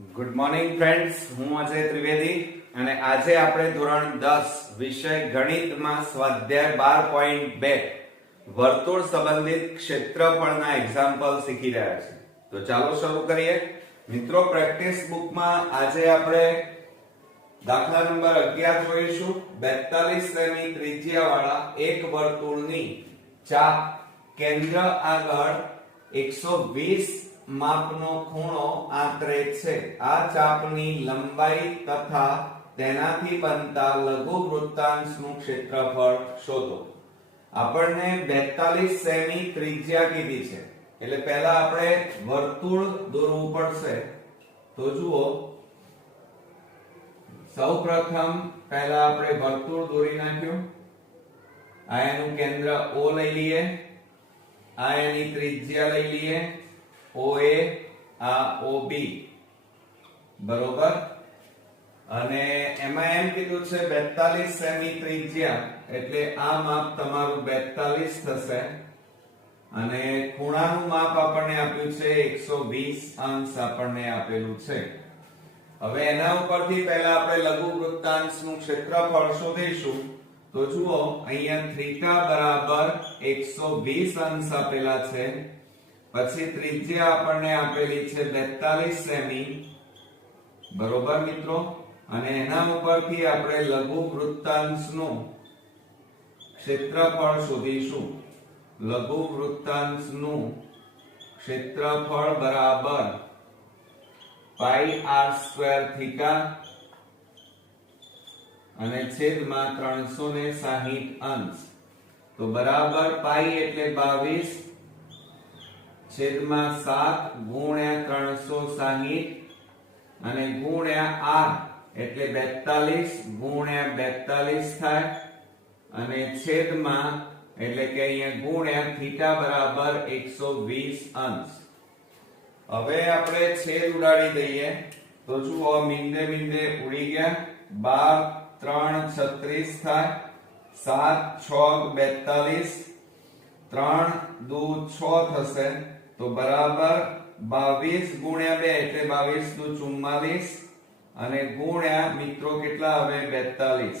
Good morning friends, હું અજય ત્રિવેદી અને આજે આપણે ધોરણ 10 વિષય ગણિતમાં સ્વાધ્યાય 12.2 વર્તુળ સંબંધિત ક્ષેત્રફળના એક્ઝામ્પલ શીખી રહ્યા છીએ. તો ચાલો શરૂ કરીએ. મિત્રો, પ્રેક્ટિસ બુકમાં આજે આપણે દાખલા નંબર 11 જોઈશું. 42 સેમી ત્રિજ્યાવાળા એક વર્તુળની ચાપ કેન્દ્ર આગળ 120 માપનો ખૂણો આંતરે છે. આ ચાપની લંબાઈ તથા તેનાથી બનતા લઘુ વૃત્તાંશનું ક્ષેત્રફળ શોધો. આપણને 42 સેમી ત્રિજ્યા કીધી છે એટલે પહેલા આપણે વર્તુળ દોરવું પડશે. તો જુઓ, સૌપ્રથમ પહેલા આપણે વર્તુળ દોરી નાખ્યું. આ એનું કેન્દ્ર O લઈ લઈએ, આ એની ત્રિજ્યા લઈ લઈએ OA, આ OB, બરોબર. અને એમાં એમ કીધું છે 42 સેમી ત્રિજ્યા એટલે આ માપ તમારું 42 થશે અને ખૂણાનું માપ આપણને આપ્યું છે 120 અંશ આપણને આપેલું છે. હવે એના ઉપરથી પહેલા આપણે લઘુ વૃત્તાંશનું ક્ષેત્રફળ શોધીશું. તો જુઓ, અહીંયા θ બરાબર 120 અંશ આપેલા છે, પછી ત્રિજ્યા આપણને આપેલી છે 42 સેમી, બરોબર મિત્રો. અને એના ઉપરથી આપણે લઘુ વૃત્તાંશનું ક્ષેત્રફળ શોધીશું. લઘુ વૃત્તાંશનું ક્ષેત્રફળ બરાબર પાઈ r² થીટા અને છેદમાં 360 અંશ. તો બરાબર પાઈ એટલે 22 છેદમાં 7 ગુણ્યા 360 અને ગુણ્યા r એટલે 42 ગુણ્યા 42 થાય અને છેદમાં એટલે કે અહીંયા ગુણ્યા θ બરાબર 120 અંશ. હવે આપણે છેદ ઉડાડી દઈએ. તો જુઓ, મીંડે મીંડે ઉડી ગયા. 12 3 36 થાય, 7 6 42, 3 દુ 6 થશે. તો બરાબર 22 ગુણ્યા 2 એટલે 22 દુ 44 અને ગુણ્યા મિત્રો કેટલા આવે 42,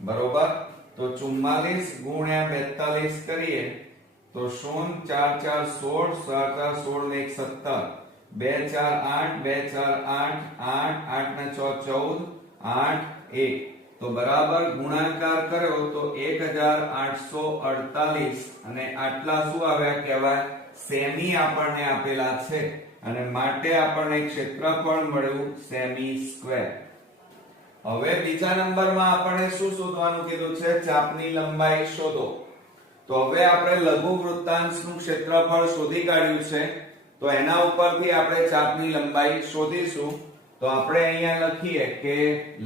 બરોબર. તો 44 ગુણ્યા 42 કરીએ તો 0 4 4 16 4 4 16 ને 1 17 2 4 8 2 4 8 8 8 ને 6 14 8 1. તો બરાબર ગુણાકાર કર્યો તો 1848 અને આટલા શું આવ્યા કહેવાય સેમી આપણને આપેલા છે અને માટે આપણને ક્ષેત્રફળ મળ્યું સેમી સ્ક્વેર. હવે બીજા નંબરમાં આપણને શું શોધવાનું કીધું છે? ચાપની લંબાઈ શોધો. તો હવે આપણે લઘુ વૃત્તાંશનું ક્ષેત્રફળ શોધી કાઢ્યું છે, તો એના ઉપરથી આપણે ચાપની લંબાઈ શોધીશું. તો આપણે અહીંયા લખીએ કે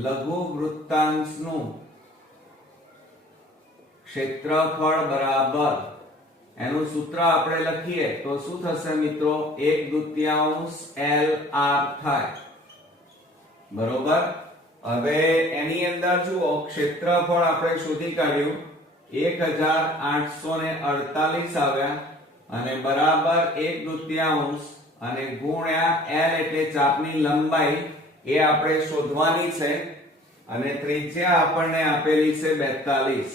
લઘુ વૃત્તાંશનું ક્ષેત્રફળ બરાબર, એનું સૂત્ર આપણે લખીએ તો શું થશે મિત્રો? 1/2 LR થાય, બરોબર. હવે એની અંદર જુઓ, ક્ષેત્રફળ આપણે શોધી કાઢ્યું 1848 આવ્યા અને બરાબર 1/2 અને ગુણ્યા L એટલે ચાપની લંબાઈ એ આપણે શોધવાની છે અને ત્રિજ્યા આપણને આપેલી છે 42.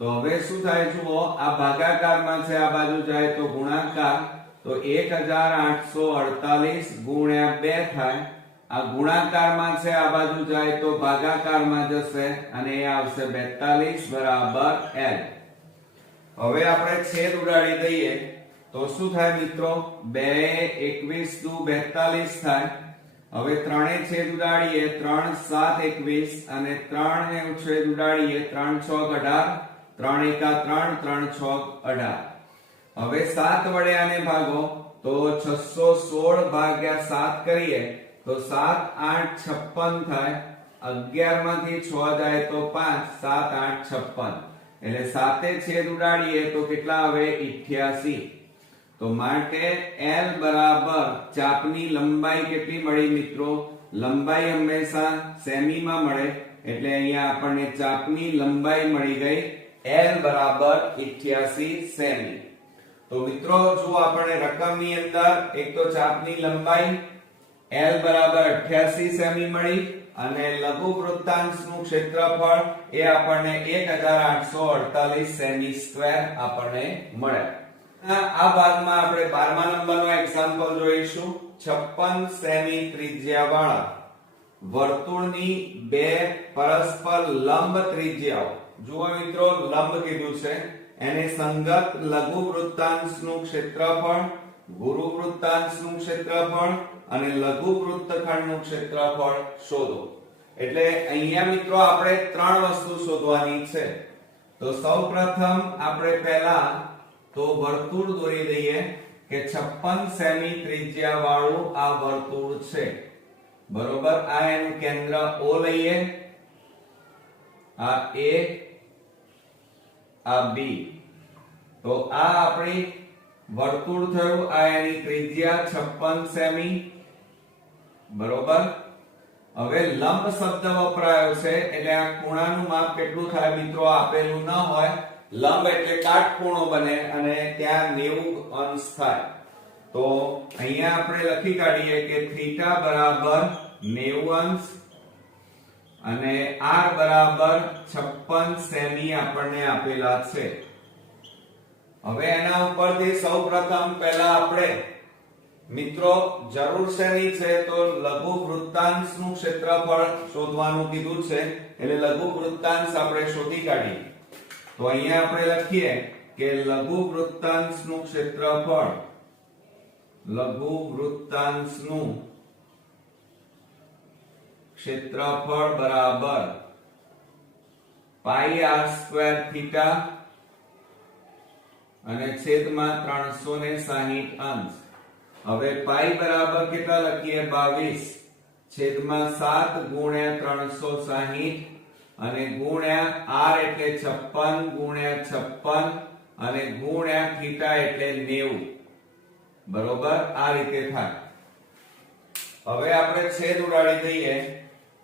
તો હવે શું થાય જુઓ, આ ભાગાકારમાં છે, આ બાજુ જાય તો ગુણાકાર. તો 1848 ગુણ્યા 2 થાય. આ ગુણાકારમાં છે, આ બાજુ જાય તો ભાગાકારમાં જશે અને એ આવશે 42 બરાબર L. હવે આપણે છેદ ઉડાડી દઈએ તો શું થાય મિત્રો? 2 21 દુ 42 થાય. હવે 3 છેદ ઉડાડીએ 3 7 21 અને 3 ને છેદ ઉડાડીએ 3 6 18, 3 1 3 3 6 18. હવે 7 વડે આને ભાગો તો 616 ભાગ્યા 7 કરીએ તો 7 8 56 થાય. 11 માંથી 6 જાય તો 5, 7 8 56 એટલે 7 છેદ ઉડાડીએ તો કેટલા આવે 88. તો માટે L બરાબર ચાપની લંબાઈ કેટલી મળી મિત્રો? લંબાઈ હંમેશા સેમી માં મળે એટલે અહીંયા આપણને ચાપની લંબાઈ મળી ગઈ L બરાબર 88 સેમી. તો મિત્રો જો આપણે રકમની અંદર એક તો ચાપની લંબાઈ L બરાબર 88 સેમી મળી અને લઘુ વૃત્તાંશનું ક્ષેત્રફળ એ આપણને 1848 સેમી સ્ક્વેર આપણને મળ્યા. આ ભાગમાં આપણે 12મા નંબરનો એક્ઝામ્પલ જોઈશું. 56 સેમી ત્રિજ્યાવાળા વર્તુળની બે પરસ્પર લંબ ત્રિજ્યાઓ, જુઓ મિત્રો લંબ કીધું છે, એને સંગત લઘુ વૃત્તાંશનું ક્ષેત્રફળ, ગુરુ વૃત્તાંશનું ક્ષેત્રફળ અને લઘુ વૃત્તખંડનું ક્ષેત્રફળ શોધો. એટલે અહીંયા મિત્રો આપણે ત્રણ વસ્તુ શોધવાની છે. તો સૌપ્રથમ આપણે પહેલા તો વર્તુળ દોરી દઈએ કે 56 સેમી ત્રિજ્યા વાળું આ વર્તુળ છે, બરોબર. આ એનું કેન્દ્ર O લઈએ, આ A, આ B. તો આ આપણી વર્તુળ થયું, આ એની ત્રિજ્યા 56 સેમી, બરોબર. હવે લંબ શબ્દ વપરાયો છે એટલે આ ખૂણાનું માપ કેટલું થાય મિત્રો આપેલું ન હોય. લંબ એટલે કાટખૂણો બને અને ત્યાં 90 અંશ થાય. તો અહીંયા આપણે લખી કાઢીએ કે થીટા બરાબર 90 અંશ અને r બરાબર 56 સેમી આપણને આપેલા છે. હવે એના ઉપરથી સૌપ્રથમ પહેલા આપણે મિત્રો જરૂર શેની છે તો લઘુ વૃત્તાંશનું ક્ષેત્રફળ શોધવાનું કીધું છે, એટલે લઘુ વૃત્તાંશ આપણે શોધી કાઢીએ. તો અહીંયા આપણે લખીએ કે લઘુ વૃત્તાંશનું ક્ષેત્રફળ, લઘુ વૃત્તાંશનું ક્ષેત્રફળ બરાબર પાઈ r સ્ક્વેર થીટા અને છેદમાં 360 અંશ. હવે પાઈ બરાબર કેટલા લખીએ 22 છેદમાં 7 ગુણ્યા 360 અને ગુણ્યા r એટલે 56 ગુણ્યા 56 અને ગુણ્યા થીટા એટલે 90, બરોબર. આ રીતે થાય. હવે આપણે છેદ ઉડાડી દઈએ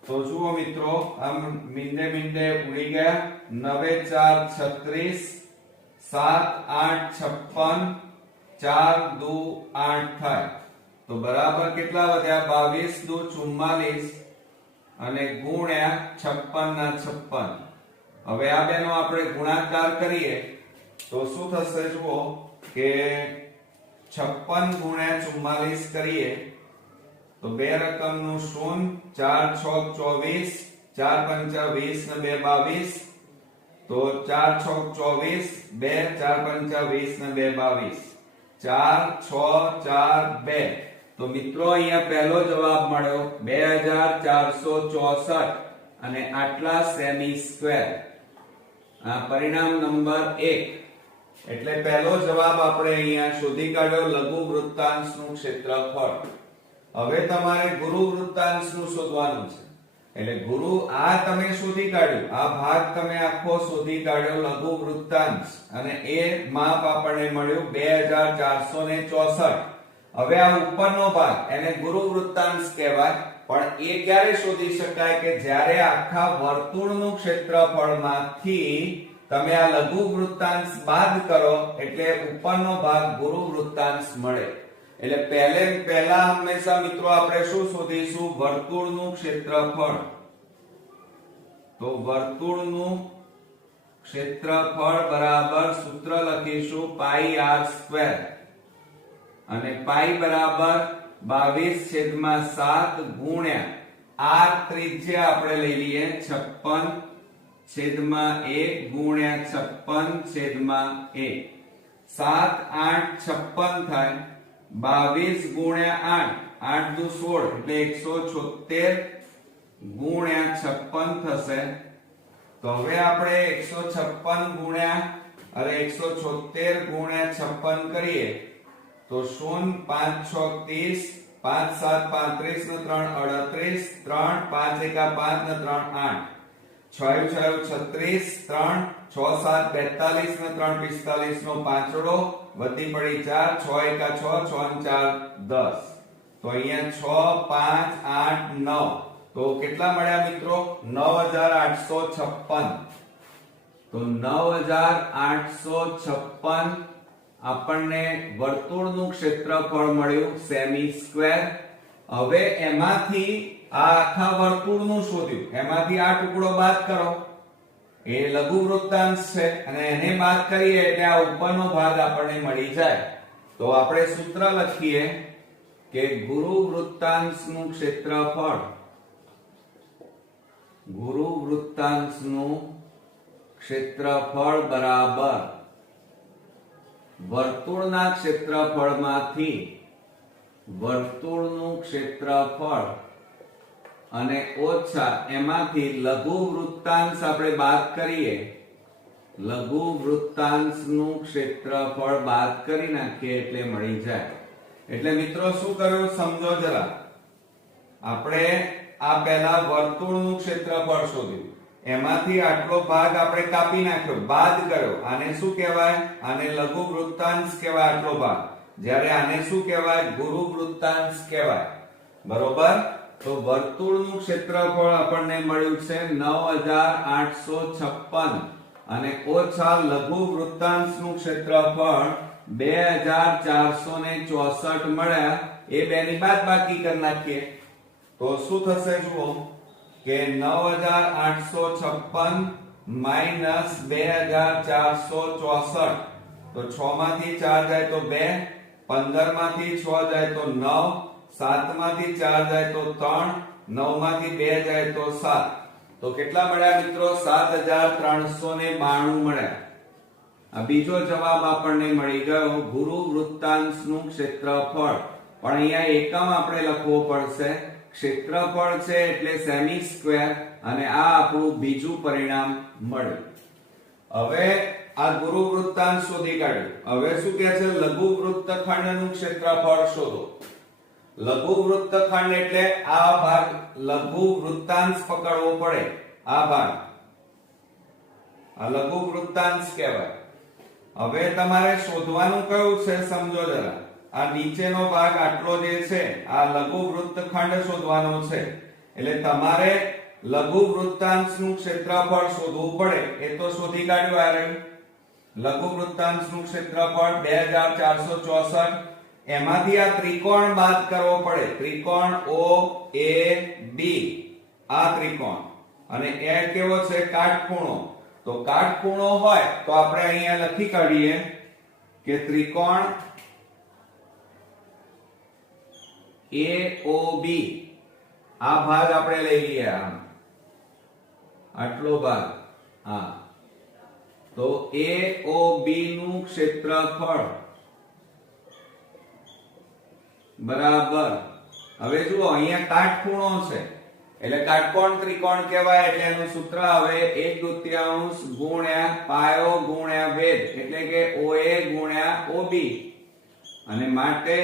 તો જુઓ મિત્રો આમ મીંડે મીંડે ઉડી ગયા. 9 4 36, 7 8 56, 4 2 8 થાય. તો બરાબર કેટલા વધ્યા 22 દુ 44 અને ગુણ્યા 56 ના 56. હવે આ બેનો આપણે ગુણાકાર કરીએ તો શું થશે જુઓ કે 56 ગુણ્યા 44 કરીએ તો બે રકમનું શૂન્ય, 4 6 24, 4 5 20 ને 2 22. તો 4 6 24, 2 4 5 20 ને 2 22, 4 6 4 2. તો મિત્રો અહીંયા પહેલો જવાબ મળ્યો 2464 અને આટલા સેમી સ્ક્વેર. આ પરિણામ નંબર 1. એટલે પહેલો જવાબ આપણે અહીંયા શોધી કાઢ્યો લઘુ વૃત્તાંશનું ક્ષેત્રફળ. હવે તમારે ગુરુ વૃત્તાંશનું શોધવાનું છે. એટલે ગુરુ આ તમે શોધી કાઢ્યું, આ ભાગ તમે આખો શોધી કાઢ્યો લઘુ વૃત્તાંશ અને એ માપ આપણને મળ્યું 2464. હવે આ ઉપરનો ભાગ એને ગુરુ વૃત્તાંશ કહેવાય, પણ એ ક્યારે શોધી શકાય કે જ્યારે આખા વર્તુળનું ક્ષેત્રફળમાંથી તમે આ લઘુ વૃત્તાંશ બાદ કરો એટલે ઉપરનો ભાગ ગુરુ વૃત્તાંશ મળે. એટલે પહેલા હંમેશા મિત્રો આપણે શું શોધીશું વર્તુળનું ક્ષેત્રફળ. તો વર્તુળનું ક્ષેત્રફળ બરાબર સૂત્ર લખીશું પાઈ r સ્ક્વેર અને પાઈ બરાબર 22/7 ગુણ્યા r ત્રિજ્યા આપણે લઈ લઈએ 56/1 ગુણ્યા 56/1. 7 8 56 થાય, 22 ગુણ્યા 8 8 દુ 16 એટલે 176 ગુણ્યા 56 થશે. તો હવે આપણે 156 ગુણ્યા 176 ગુણ્યા 56 કરીએ તો 0 5 6 30, 5 7 35 ને 3 38, 3 5 1 5 ને 3 8, 6 6 36, 3 6 7 42 ને 3 45 નો પાંચડો વધી પડી 4, 6 1 6, 6 4 10. તો અહીંયા 6 5 8 9. તો કેટલા મળ્યા મિત્રો 9856. તો 9856 આપણને વર્તુળનું ક્ષેત્રફળ મળ્યું સેમી સ્ક્વેર. હવે એમાંથી આ આખા વર્તુળનું શોધ્યું, એમાંથી આ ટુકડો બાદ કરો, એ લઘુ વૃત્તાંશ છે અને એને બાદ કરીએ એટલે આ ઉપરનો ભાગ આપણને મળી જાય. તો આપણે સૂત્ર લખીએ કે ગુરુ વૃત્તાંશનું ક્ષેત્રફળ, ગુરુ વૃત્તાંશનું ક્ષેત્રફળ બરાબર વર્તુળના ક્ષેત્રફળમાંથી વર્તુળનું ક્ષેત્રફળ અને ઓછા એમાંથી લઘુ વૃત્તાંશ આપણે બાદ કરીએ, લઘુ વૃત્તાંશનું ક્ષેત્રફળ બાદ કરી નાખીએ એટલે મળી જાય. એટલે મિત્રો શું કર્યું સમજો જરા. આપણે આ પહેલા વર્તુળનું ક્ષેત્રફળ શોધ્યું, એમાંથી આટલો ભાગ આપણે કાપી નાખ્યો, બાદ કર્યો. આને શું કહેવાય? આને લઘુ વૃત્તાંશ કહેવાય આટલો ભાગ. જ્યારે આને શું કહેવાય? ગુરુ વૃત્તાંશ કહેવાય. બરોબર? તો વર્તુળનું ક્ષેત્રફળ આપણને મળ્યું છે 9856 અને ઓછા લઘુ વૃત્તાંશનું ક્ષેત્રફળ 2464 મળ્યા. એ બેની બાદબાકી કરી નાખીએ તો શું થશે જુઓ કે 9856 માઈનસ 2464. તો 6 માંથી 4 જાય તો 2, 15 માંથી 6 જાય તો 9, 7 માંથી 4 જાય તો 3, 9 માંથી 2 જાય તો 7. તો કેટલા મળ્યા મિત્રો? 7392 મળ્યા. આ બીજો જવાબ આપણને મળી ગયો, ગુરુ વૃત્તાંશનું ક્ષેત્રફળ. પણ અહીંયા એકમ આપણે લખવો પડશે. ક્ષેત્રફળ છે એટલે સેમી સ્ક્વેર અને આ આપણું બીજું પરિણામ મળ્યું. હવે આ ગુરુ વૃત્તાંશ શોધી કાઢ્યું. હવે શું કહે છે? લઘુ વૃત્તખંડનું ક્ષેત્રફળ શોધો. લઘુ વૃત્તખંડ એટલે આ ભાગ, લઘુ વૃત્તાંશ પકડવો પડે. આ ભાગ આ લઘુ વૃત્તાંશ કહેવાય. હવે તમારે શોધવાનું કયું છે સમજો જરા. આ નીચેનો ભાગ આટલો જે છે આ લઘુ વૃત્તખંડ શોધવાનો છે. એટલે તમારે લઘુ વૃત્તાંશનું ક્ષેત્રફળ શોધવું પડે. એ તો શોધી કાઢ્યું આ રહ્યું. લઘુ વૃત્તાંશનું ક્ષેત્રફળ 2464. એમાંથી આ ત્રિકોણ બાદ કરવો પડે. ત્રિકોણ OAB, આ ત્રિકોણ. અને એ કેવો છે? કાટખૂણો. તો કાટખૂણો હોય તો આપણે અહીંયા લખી કાઢીએ કે ત્રિકોણ AOB. આ ભાગ આપણે લઈ લઈએ, આટલો ભાગ. હા, તો AOB નું ક્ષેત્રફળ બરાબર. હવે જુઓ અહીંયા કાટખૂણો છે એટલે કાટકોણ ત્રિકોણ કહેવાય. એટલે એનું સૂત્ર હવે 1/2 ગુણ્યા પાયો ગુણ્યા વેધ એટલે કે OA ગુણ્યા OB. અને માટે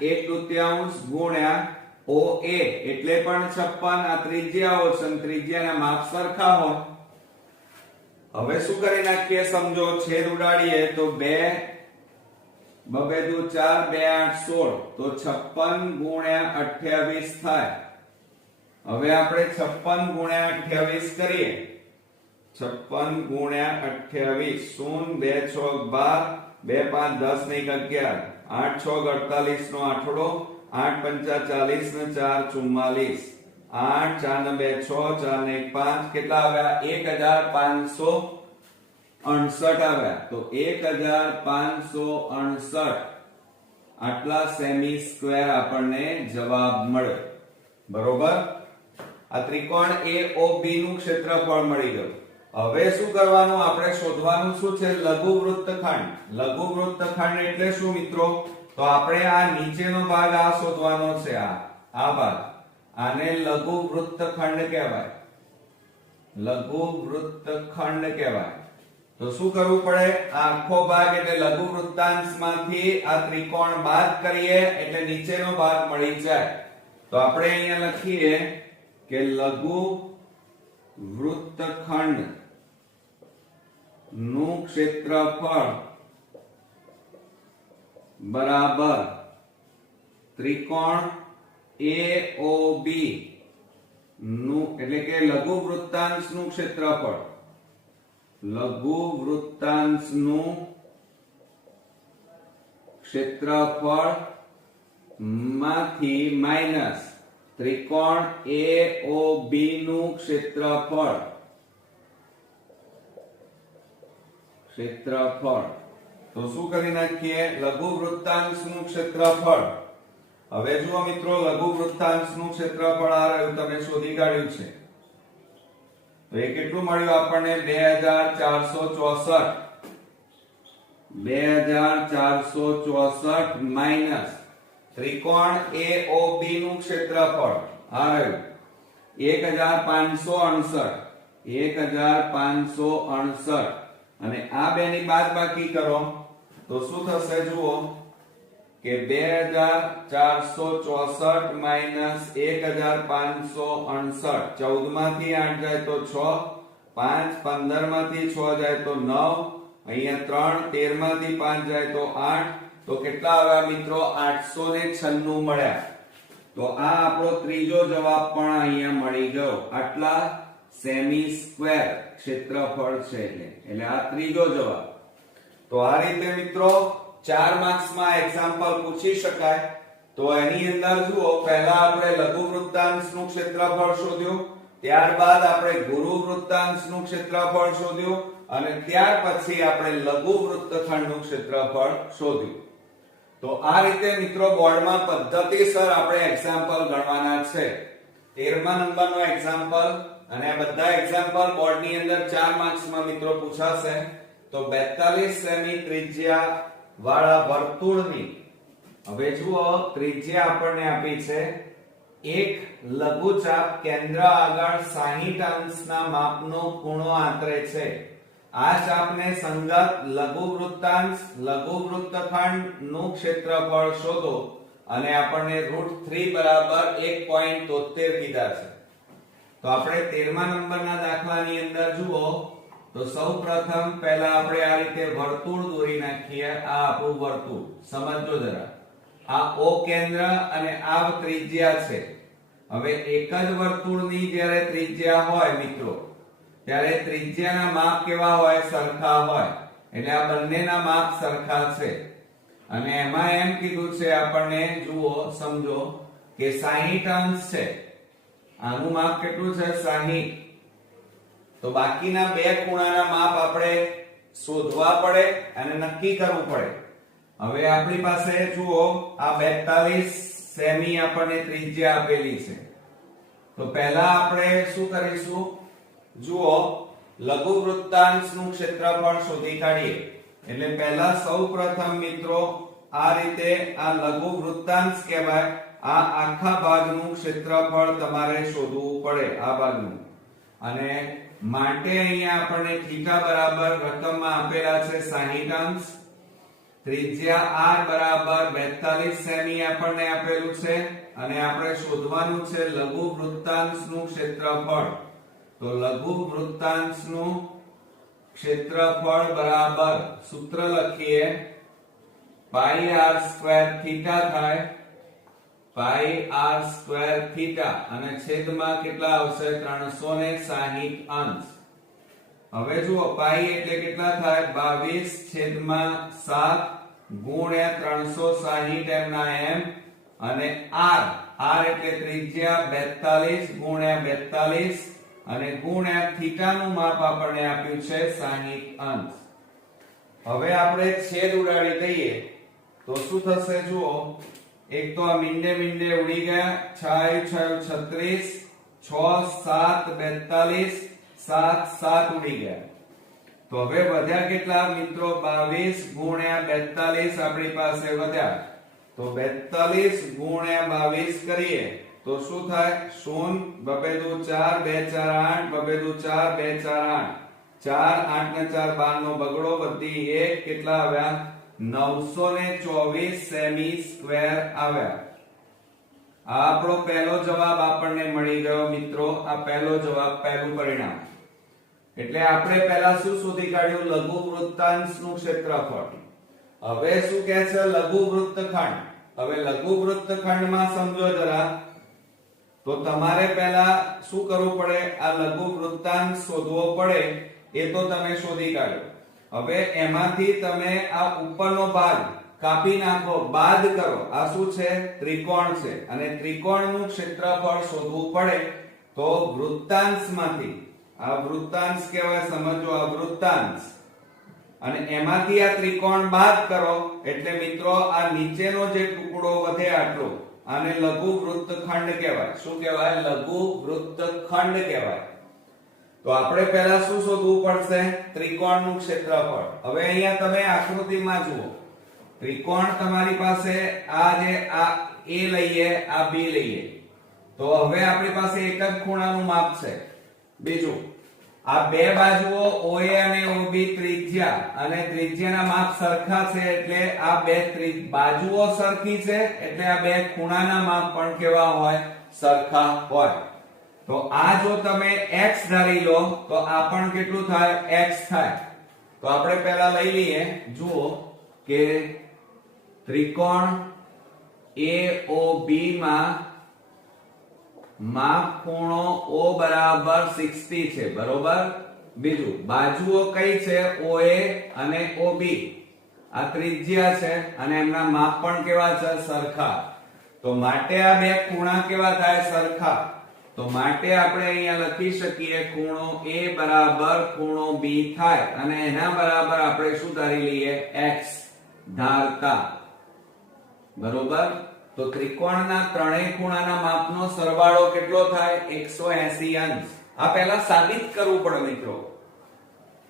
1/2 ગુણ્યા OA એટલે પણ 56. આ ત્રિજ્યાઓ છે, ત્રિજ્યાના માપ સરખા હોય. હવે શું કરી નાખીએ સમજો, છેદ ઉડાડીએ તો 2 બબે દુ 4, 2 8 16. તો 56 ગુણ્યા 28 થાય. હવે આપણે 56 ગુણ્યા 28 કરીએ. 56 ગુણ્યા 28, 0 2 6 12, 2 5 10 ને 11, 8 6 48 નો આઠડો, 8 5 40 ને 4 44, 8 4 ને 2 6, 4 ને 1 5. કેટલા આવ્યા? 1568 આવ્યા. તો 1568 આટલા સેમી સ્ક્વેર આપણને જવાબ મળે. બરોબર? આ ત્રિકોણ AOB નું ક્ષેત્રફળ મળી ગયું. હવે શું કરવાનું? આપણે શોધવાનું શું છે? લઘુ વૃત્તખંડ. લઘુ વૃત્તખંડ એટલે શું મિત્રો? તો આપણે આ નીચેનો ભાગ આ શોધવાનો છે. આ ભાગ, આને લઘુ વૃત્તખંડ કહેવાય. લઘુ વૃત્તખંડ કહેવાય. તો શું કરવું પડે? આખો ભાગ એટલે લઘુ વૃત્તાંશમાંથી આ ત્રિકોણ બાદ કરીએ એટલે નીચેનો ભાગ મળી જાય. તો આપણે અહીંયા લખીએ કે લઘુ વૃત્તખંડ નું ક્ષેત્રફળ બરાબર ત્રિકોણ AOB નું એટલે કે લઘુ વૃત્તાંશનું ક્ષેત્રફળ, લઘુ વૃત્તાંશનું ક્ષેત્રફળ માંથી માઇનસ ત્રિકોણ AOB નું ક્ષેત્રફળ તો શું કરી નાખીએ લઘુ વૃત્તાંશનું ક્ષેત્રફળ હવે જુઓ મિત્રો લઘુ વૃત્તાંશનું ક્ષેત્રફળ આ રહ્યું તમે શોધી કાઢ્યું છે તો એ કેટલું મળ્યું આપણને 2464 માઈનસ ત્રિકોણ AOB નું ક્ષેત્રફળ આ રહ્યું 1568 અને આ બેની બાદબાકી કરો તો શું થશે જુઓ કે 2464 માઈનસ 1568 14 માંથી 8 જાય તો 6 5 15 માંથી 6 જાય તો 9 અહીંયા 3 13 માંથી 5 જાય તો 8 તો કેટલા આવ્યા મિત્રો 896 મળ્યા તો આ આપણો ત્રીજો જવાબ પણ અહીંયા મળી ગયો આટલા સેમી સ્ક્વેર ક્ષેત્રફળ છે એટલે આ ત્રીજો જવાબ તો આ રીતે મિત્રો 4 માર્ક્સ માં એક્ઝામ્પલ પૂછી શકાય તો એની અંદર જુઓ પહેલા આપણે લઘુ વૃત્તાંશનું ક્ષેત્રફળ શોધ્યું ત્યારબાદ આપણે ગુરુ વૃત્તાંશનું ક્ષેત્રફળ શોધ્યું અને ત્યાર પછી આપણે લઘુ વૃત્તખંડનું ક્ષેત્રફળ શોધ્યું તો આ રીતે મિત્રો બોર્ડમાં પદ્ધતિસર આપણે એક્ઝામ્પલ ગણવાના છે 13મા નંબરનો એક્ઝામ્પલ અને આ બધા એક્ઝામ્પલ બોર્ડની અંદર 4 માર્ક્સ માં મિત્રો પૂછાશે તો 42 સેમી ત્રિજ્યા વાળા વર્તુળની હવે જુઓ ત્રિજ્યા આપણને આપી છે એક લઘુચાપ કેન્દ્ર આગળ 60 અંશના માપનો ખૂણો આંતરે છે આ ચાપને સંગત લઘુ વૃત્તાંશ લઘુ વૃત્તખંડ નું ક્ષેત્રફળ શોધો અને આપણને √3 બરાબર 1.73 કીધા છે તો આપણે 13મા નંબરના દાખલાની અંદર જુઓ તો સૌપ્રથમ પહેલા આપણે આ રીતે વર્તુળ દોરી નાખીએ આ આપણું વર્તુળ સમજો જરા આ O કેન્દ્ર અને આ ત્રિજ્યા છે હવે એક જ વર્તુળની જ્યારે ત્રિજ્યા હોય મિત્રો ત્યારે ત્રિજ્યાના માપ કેવા હોય સરખા હોય એટલે આ બંનેના માપ સરખા છે અને એમાં એમ કીધું છે આપણને જુઓ સમજો કે 60 અંશ છે આનું માપ કેટલું છે 60 તો બાકીના બે ખૂણાના માપ આપણે શોધવા પડે અને નક્કી કરવું પડે હવે આપણી પાસે જુઓ આ 42 સેમી આપણને ત્રિજ્યા આપેલી છે તો પહેલા આપણે શું કરીશું જુઓ લઘુ વૃત્તાંશનું ક્ષેત્રફળ શોધી કાઢીએ એટલે પહેલા સૌપ્રથમ મિત્રો આ રીતે આ લઘુ વૃત્તાંશ કહેવાય આ આખા ભાગનું ક્ષેત્રફળ તમારે શોધવું પડે આ ભાગનું અને માટે અહીંયા આપણને થીટા બરાબર રકમમાં આપેલા છે 60 અંશ ત્રિજ્યા r બરાબર 42 સેમી આપણને આપેલું છે અને આપણે શોધવાનું છે લઘુ વૃત્તાંશનું ક્ષેત્રફળ તો લઘુ વૃત્તાંશનું ક્ષેત્રફળ બરાબર સૂત્ર લખીએ પાઈ r સ્ક્વેર થીટા થાય પાઈ r સ્ક્વેર થીટા અને છેદમાં કેટલા આવશે 360 અંશ હવે જુઓ પાઈ એટલે કેટલા થાય 22/7 ગુણ્યા 360 એમના એમ અને r એટલે ત્રિજ્યા 42 ગુણ્યા 42 અને ગુણ્યા થીટાનું માપ આપણને આપ્યું છે 60 અંશ હવે આપણે છેદ ઉડાડી દઈએ તો શું થશે જુઓ એક તો આ મીંડે ઉડી ગયા 6 36 6 7 42 7 7 ઉડી ગયા તો હવે વધ્યા કેટલા મિત્રો 22 ગુણ્યા 42 આપણી પાસે વધ્યા તો 42 ગુણ્યા 22 કરીએ તો શું થાય 0 બબે 2 4 2 4 8 બબે 2 4 2 4 8 4 8 ને 4 12 નો બગડો વધી 1 કેટલા આવ્યા 924 સેમી સ્ક્વેર આવ્યા આ આપણો પહેલો જવાબ આપણને મળી ગયો મિત્રો આ પહેલો જવાબ પહેલું પરિણામ એટલે આપણે પહેલા શું શોધી કાઢ્યું લઘુ વૃત્તાંશનું ક્ષેત્રફળ હવે શું કહે છે લઘુ વૃત્તખંડ હવે લઘુ વૃત્તખંડમાં સમજો જરા તો તમારે પહેલા શું કરવું પડે આ લઘુ વૃત્તાંશ શોધવો પડે એ તો તમે શોધી કાઢ્યો હવે એમાંથી તમે આ ઉપરનો ભાગ કાપી નાખો, બાદ કરો. આ શું છે? ત્રિકોણ છે. અને ત્રિકોણનું ક્ષેત્રફળ શોધવું પડે તો વૃત્તાંશમાંથી, આ વૃત્તાંશ કહેવાય, સમજો આ વૃત્તાંશ, અને એમાંથી આ ત્રિકોણ બાદ કરો એટલે મિત્રો આ નીચેનો જે ટુકડો વધે આટલો, આને લઘુ વૃત્તખંડ કહેવાય. શું કહેવાય? લઘુ વૃત્તખંડ કહેવાય. તો આપણે પહેલા શું શોધવું પડશે? ત્રિકોણનું ક્ષેત્રફળ. હવે અહીંયા તમે આકૃતિમાં જુઓ, ત્રિકોણ તમારી પાસે આ જે આ A લઈએ, આ B લઈએ, તો હવે આપણી પાસે એક જ ખૂણાનું માપ છે. બીજું, આ બે બાજુઓ OA અને OB ત્રિજ્યા અને ત્રિજ્યાના માપ સરખા છે, એટલે આ બે બાજુઓ સરખી છે, એટલે આ બે ખૂણાના માપ પણ કેવા હોય? સરખા હોય. તો આ જો તમે x ધારી લો તો આ પણ કેટલું થાય? x થાય. તો આપણે પહેલા લઈ લઈએ. જુઓ કે ત્રિકોણ AOB માં માપ ખૂણો O બરાબર 60 છે, બરોબર. બીજું, બાજુઓ કઈ છે? OA અને OB. આ ત્રિજ્યા છે અને એમના માપ પણ કેવા છે? સરખા. તો માટે આ બે ખૂણા કેવા થાય? સરખા. તો માટે આપણે અહીંયા લખી શકીએ ખૂણો A બરાબર ખૂણો B થાય, અને એના બરાબર આપણે શું ધારી લઈએ? x ધારતા, બરોબર. તો ત્રિકોણના ત્રણેય ખૂણાના માપનો સરવાળો કેટલો થાય? 180 અંશ. આ પહેલા સાબિત કરવું પડે મિત્રો.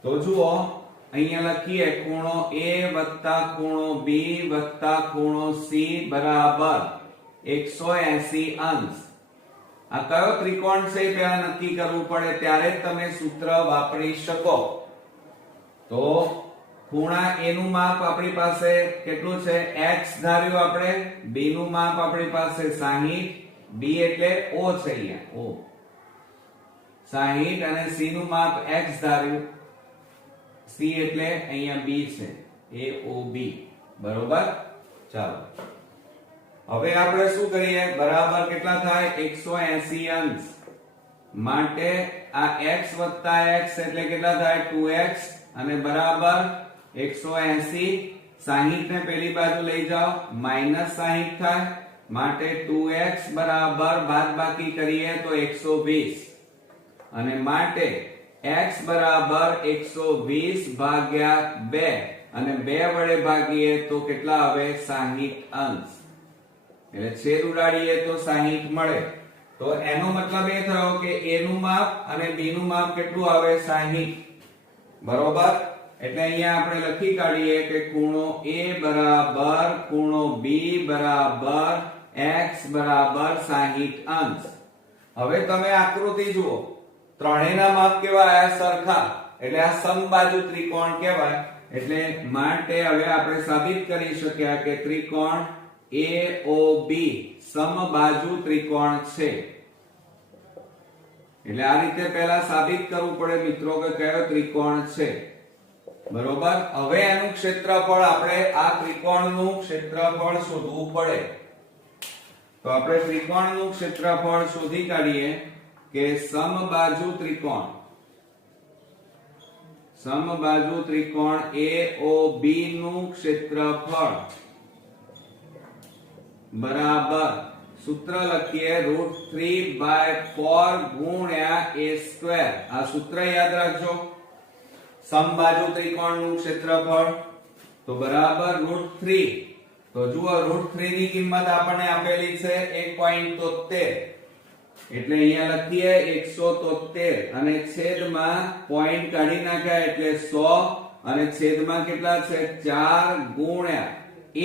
તો જુઓ અહીંયા લખીએ ખૂણો A વત્તા ખૂણો B વત્તા ખૂણો C બરાબર 180 અંશ. આ કયો ત્રિકોણ છે એ પહેલા નક્કી કરવું પડે, ત્યારે જ તમે સૂત્ર વાપરી શકો. તો ખૂણા A નું માપ આપણી પાસે કેટલું છે? x ધાર્યું આપણે. B નું માપ આપણી પાસે 60, B એટલે O છે, અહીંયા O 60, અને C નું માપ x ધાર્યું, C એટલે અહીંયા B છે, AOB, બરોબર. ચાલો હવે આપણે શું કરીએ? બરાબર કેટલા થાય? 180 અંશ. માટે આ x વત્તા x એટલે કેટલા થાય? 2x, અને બરાબર 180. 60 ને પેલી બાજુ લઈ જાઓ, -60 થાય. માટે 2x બરાબર બાદબાકી કરીએ તો 120, અને માટે x બરાબર 120 ભાગ્યા 2, અને 2 વડે ભાગીએ તો કેટલા આવે? 60 અંશ. એટલે છેદ ઉડાડીએ તો 60 મળે. તો એનો મતલબ એ થયો કે A નું માપ અને B નું માપ કેટલું આવે? 60, બરોબર. એટલે અહીંયા આપણે લખી કાઢીએ કે ખૂણો A બરાબર ખૂણો B બરાબર x બરાબર 60 અંશ. હવે તમે આકૃતિ જુઓ, ત્રણેયના માપ કેવા આયા? સરખા. એટલે આ સમબાજુ ત્રિકોણ કહેવાય. એટલે માટે હવે આપણે સાબિત કરી શક્યા કે ત્રિકોણ AOB સમબાજુ ત્રિકોણ છે. એટલે આ રીતે પહેલા સાબિત કરવું પડે મિત્રો કે કયો ત્રિકોણ છે, બરોબર. હવે એનું ક્ષેત્રફળ, આપણે આ ત્રિકોણનું ક્ષેત્રફળ શોધવું પડે. તો આપણે ત્રિકોણનું ક્ષેત્રફળ શોધી કાઢીએ કે સમબાજુ ત્રિકોણ AOB નું ક્ષેત્રફળ બરાબર, સૂત્ર લખીએ √3/4 ગુણ્યા a². આ સૂત્ર યાદ રાખજો. સમબાજુ ત્રિકોણનું ક્ષેત્રફળ તો બરાબર √3. તો જુઓ √3 ની કિંમત આપણને આપેલી છે 1.73, એટલે અહીંયા લખીએ 173, અને છેદમાં પોઈન્ટ કાઢી નાખ્યા એટલે 100, અને છેદમાં કેટલા છે? 4 ગુણ્યા a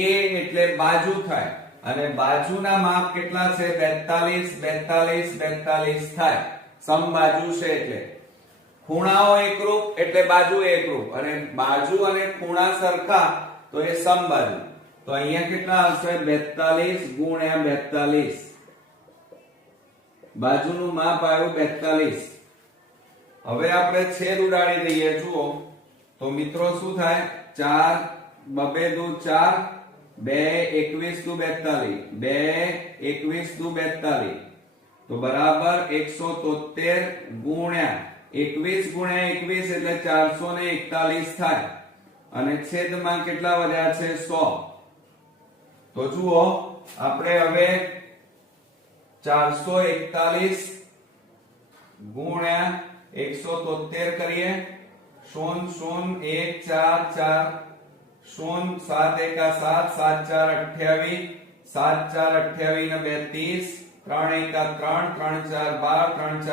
એટલે બાજુ થાય, અને બાજુના માપ કેટલા છે? 42 થાય. સમબાજુ છે એટલે ખૂણાઓ એકરૂપ એટલે બાજુ એકરૂપ, અને બાજુ અને ખૂણા સરખા તો એ સમબાજુ. તો અહીંયા કેટલા હશે? 42 ગુણ્યા 42. બાજુનું માપ આવ્યું 42. હવે આપણે છેદ ઉડાડી દઈએ. જુઓ તો મિત્રો શું થાય? 4 2 દુ 4, 2 21 દુ 42, 2 21 દુ 42, તો બરાબર 173 ગુણ્યા 21 ગુણ્યા 21 એટલે 441 થાય, અને છેદમાં કેટલા વધ્યા છે? 100. તો જુઓ આપણે હવે 441 ગુણ્યા 173 કરીએ 0 0 1 4 4 0 7 1 7 7 4 28 7 4 28 ને 2 30 3 1 3 3 4 12 3 4 12 ને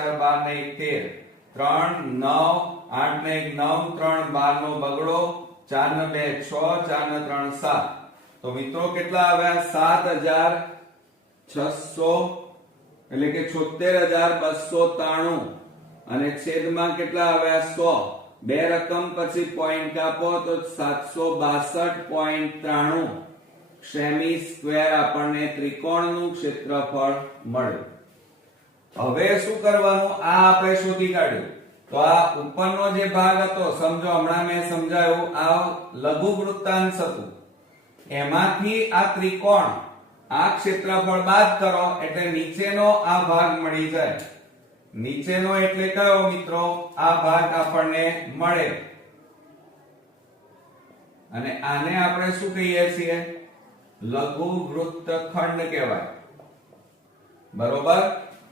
1 13 3 9 8 ને 1 9 3 12 નો બગડો 4 ને 2 6 4 ને 3 7 તો મિત્રો કેટલા આવ્યા 7600 એટલે કે 76293 અને છેદમાં કેટલા આવ્યા 100 બે રકમ પછી પોઈન્ટ કાપો તો 762.93 સેમી સ્ક્વેર આપણને ત્રિકોણનું ક્ષેત્રફળ મળ્યું। હવે શું કરવાનું આ આપણે શોધી કાઢ્યું તો આ ઉપરનો જે ભાગ હતો સમજો હમણાં મેં સમજાવ્યું આ લઘુ વૃત્તાંશ હતું એમાંથી આ ત્રિકોણ આ ક્ષેત્રફળ બાદ કરો એટલે નીચેનો આ ભાગ મળી જાય। નીચેનો એટલે કયો મિત્રો આ ભાગ આપણને મળે અને આને આપણે શું કહીએ છીએ લઘુ વૃત્તખંડ કહેવાય બરોબર।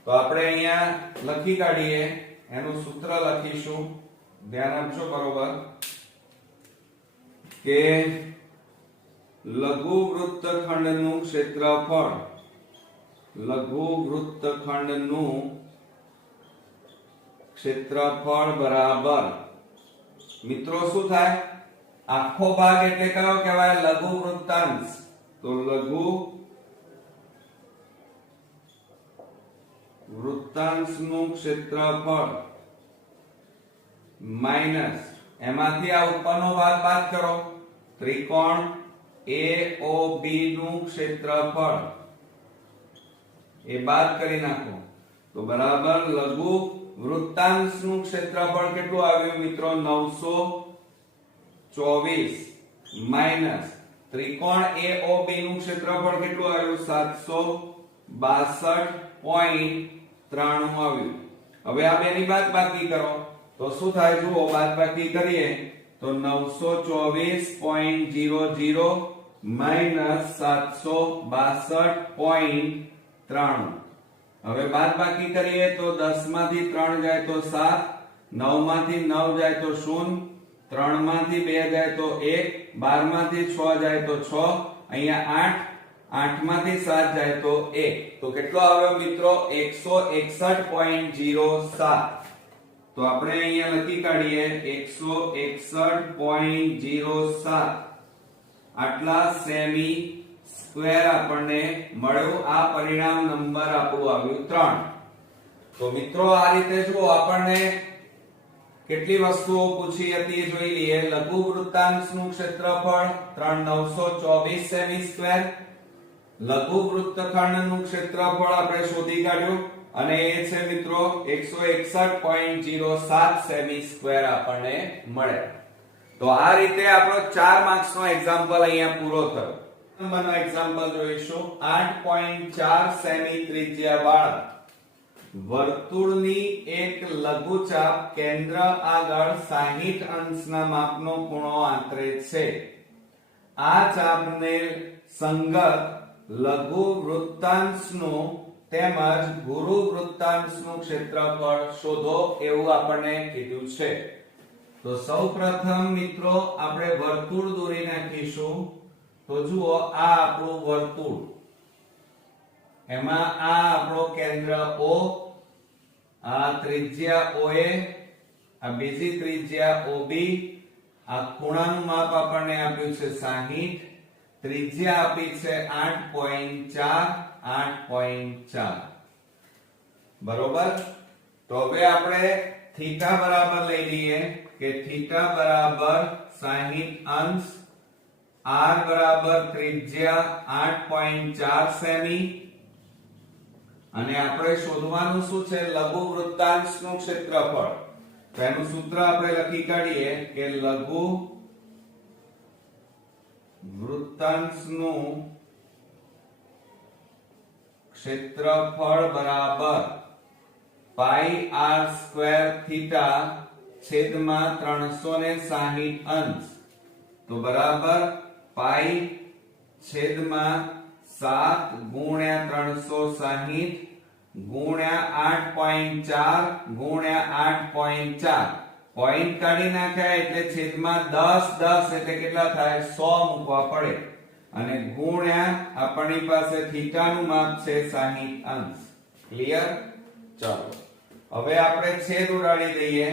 તો આપણે અહીંયા લખી કાઢીએ એનું સૂત્ર લખીશું ધ્યાન આપજો બરોબર કે લઘુ વૃત્તખંડનું ક્ષેત્રફળ લઘુ વૃત્તખંડનું ક્ષેત્રફળ બરાબર મિત્રો શું થાય આખો ભાગ એટલે કયો કહેવાય લઘુ વૃત્તાંશ તો લઘુ વૃત્તાંશનું ક્ષેત્રફળ માઈનસ એમાંથી આ ઉપરનો ભાગ બાદ કરો ત્રિકોણ AOB નું ક્ષેત્રફળ એ બાદ કરી નાખો તો બરાબર લઘુ વૃત્તાંશનું ક્ષેત્રફળ કેટલું આવ્યું મિત્રો 924 માઈનસ ત્રિકોણ AOB નું ક્ષેત્રફળ કેટલું આવ્યું 762.93 આવ્યું। હવે આ બેની બાદબાકી કરો તો શું થાય જુઓ બાદબાકી કરીએ તો 924.00 માઈનસ 762.93 હવે બાદબાકી કરીએ તો 10 માંથી 3 જાય તો 7 9 માંથી 9 જાય તો 0 3 માંથી 2 જાય તો 1 12 માંથી 6 જાય તો 6 અહીંયા 8 માંથી 7 જાય તો 1 તો કેટલો આવ્યો મિત્રો 161.07 તો આપણે અહીંયા લખી કાઢીએ 161.07 આટલા સેમી સ્ક્વેર આપણને મળ્યું। આ પરિણામ નંબર આપણું આવ્યું 3। તો મિત્રો આ રીતે જો આપણને કેટલી વસ્તુઓ પૂછી હતી જોઈ લઈએ લઘુ વૃત્તાંશનું ક્ષેત્રફળ 3924 સેમી સ્ક્વેર લઘુ વૃત્તખંડનું ક્ષેત્રફળ આપણે શોધી કાઢ્યું અને એ છે મિત્રો 161.07 સેમી સ્ક્વેર આપણને મળે। તો આ રીતે આપણો 4 માર્ક્સ નો એક્ઝામ્પલ અહીંયા પૂરો થયો। નંબરનો એક્ઝામ્પલ જોઈશું 8.4 સેમી ત્રિજ્યા વાળા વર્તુળની એક લઘુચાપ કેન્દ્ર આગળ 60 અંશના માપનો ખૂણો આંતરે છે। આ ચાપને સંગત લઘુ વૃત્તાંશનું તેમજ ગુરુ વૃત્તાંશનું ક્ષેત્રફળ શોધો એવું આપણને કીધું છે। તો સૌપ્રથમ મિત્રો આપણે વર્તુળ દોરી નાખીશું। તો જુઓ આ આપણું વર્તુળ એમાં આ આપણો કેન્દ્ર O આ ત્રિજ્યા OA આ બીજી ત્રિજ્યા OB આ ખૂણાનું માપ આપણને આપ્યું છે 60 ત્રિજ્યા આપી છે 8.4 બરોબર। તો હવે આપણે થીટા બરાબર લઈ લઈએ કે થીટા બરાબર 60 અંશ r બરાબર ત્રિજ્યા 8.4 સેમી અને આપણે શોધવાનું શું છે લઘુ વૃત્તાંશનું ક્ષેત્રફળ। તો એનું સૂત્ર આપણે લખી કાઢીએ કે લઘુ વૃત્તાંશનું ક્ષેત્રફળ બરાબર પાઈ r સ્ક્વેર થીટા છેદમાં 360 અંશ તો બરાબર પાઈ છેદમાં 7 ગુણ્યા 360 ગુણ્યા 8.4 ગુણ્યા 8.4 પોઈન્ટ કાઢી નાખ્યા એટલે છેદમાં 10 10 એટલે કેટલા થાય 100 મૂકવા પડે અને ગુણ્યા આપણી પાસે થીટાનું માપ છે 60 અંશ. ક્લિયર? ચાલો હવે આપણે છેદ ઉડાડી દઈએ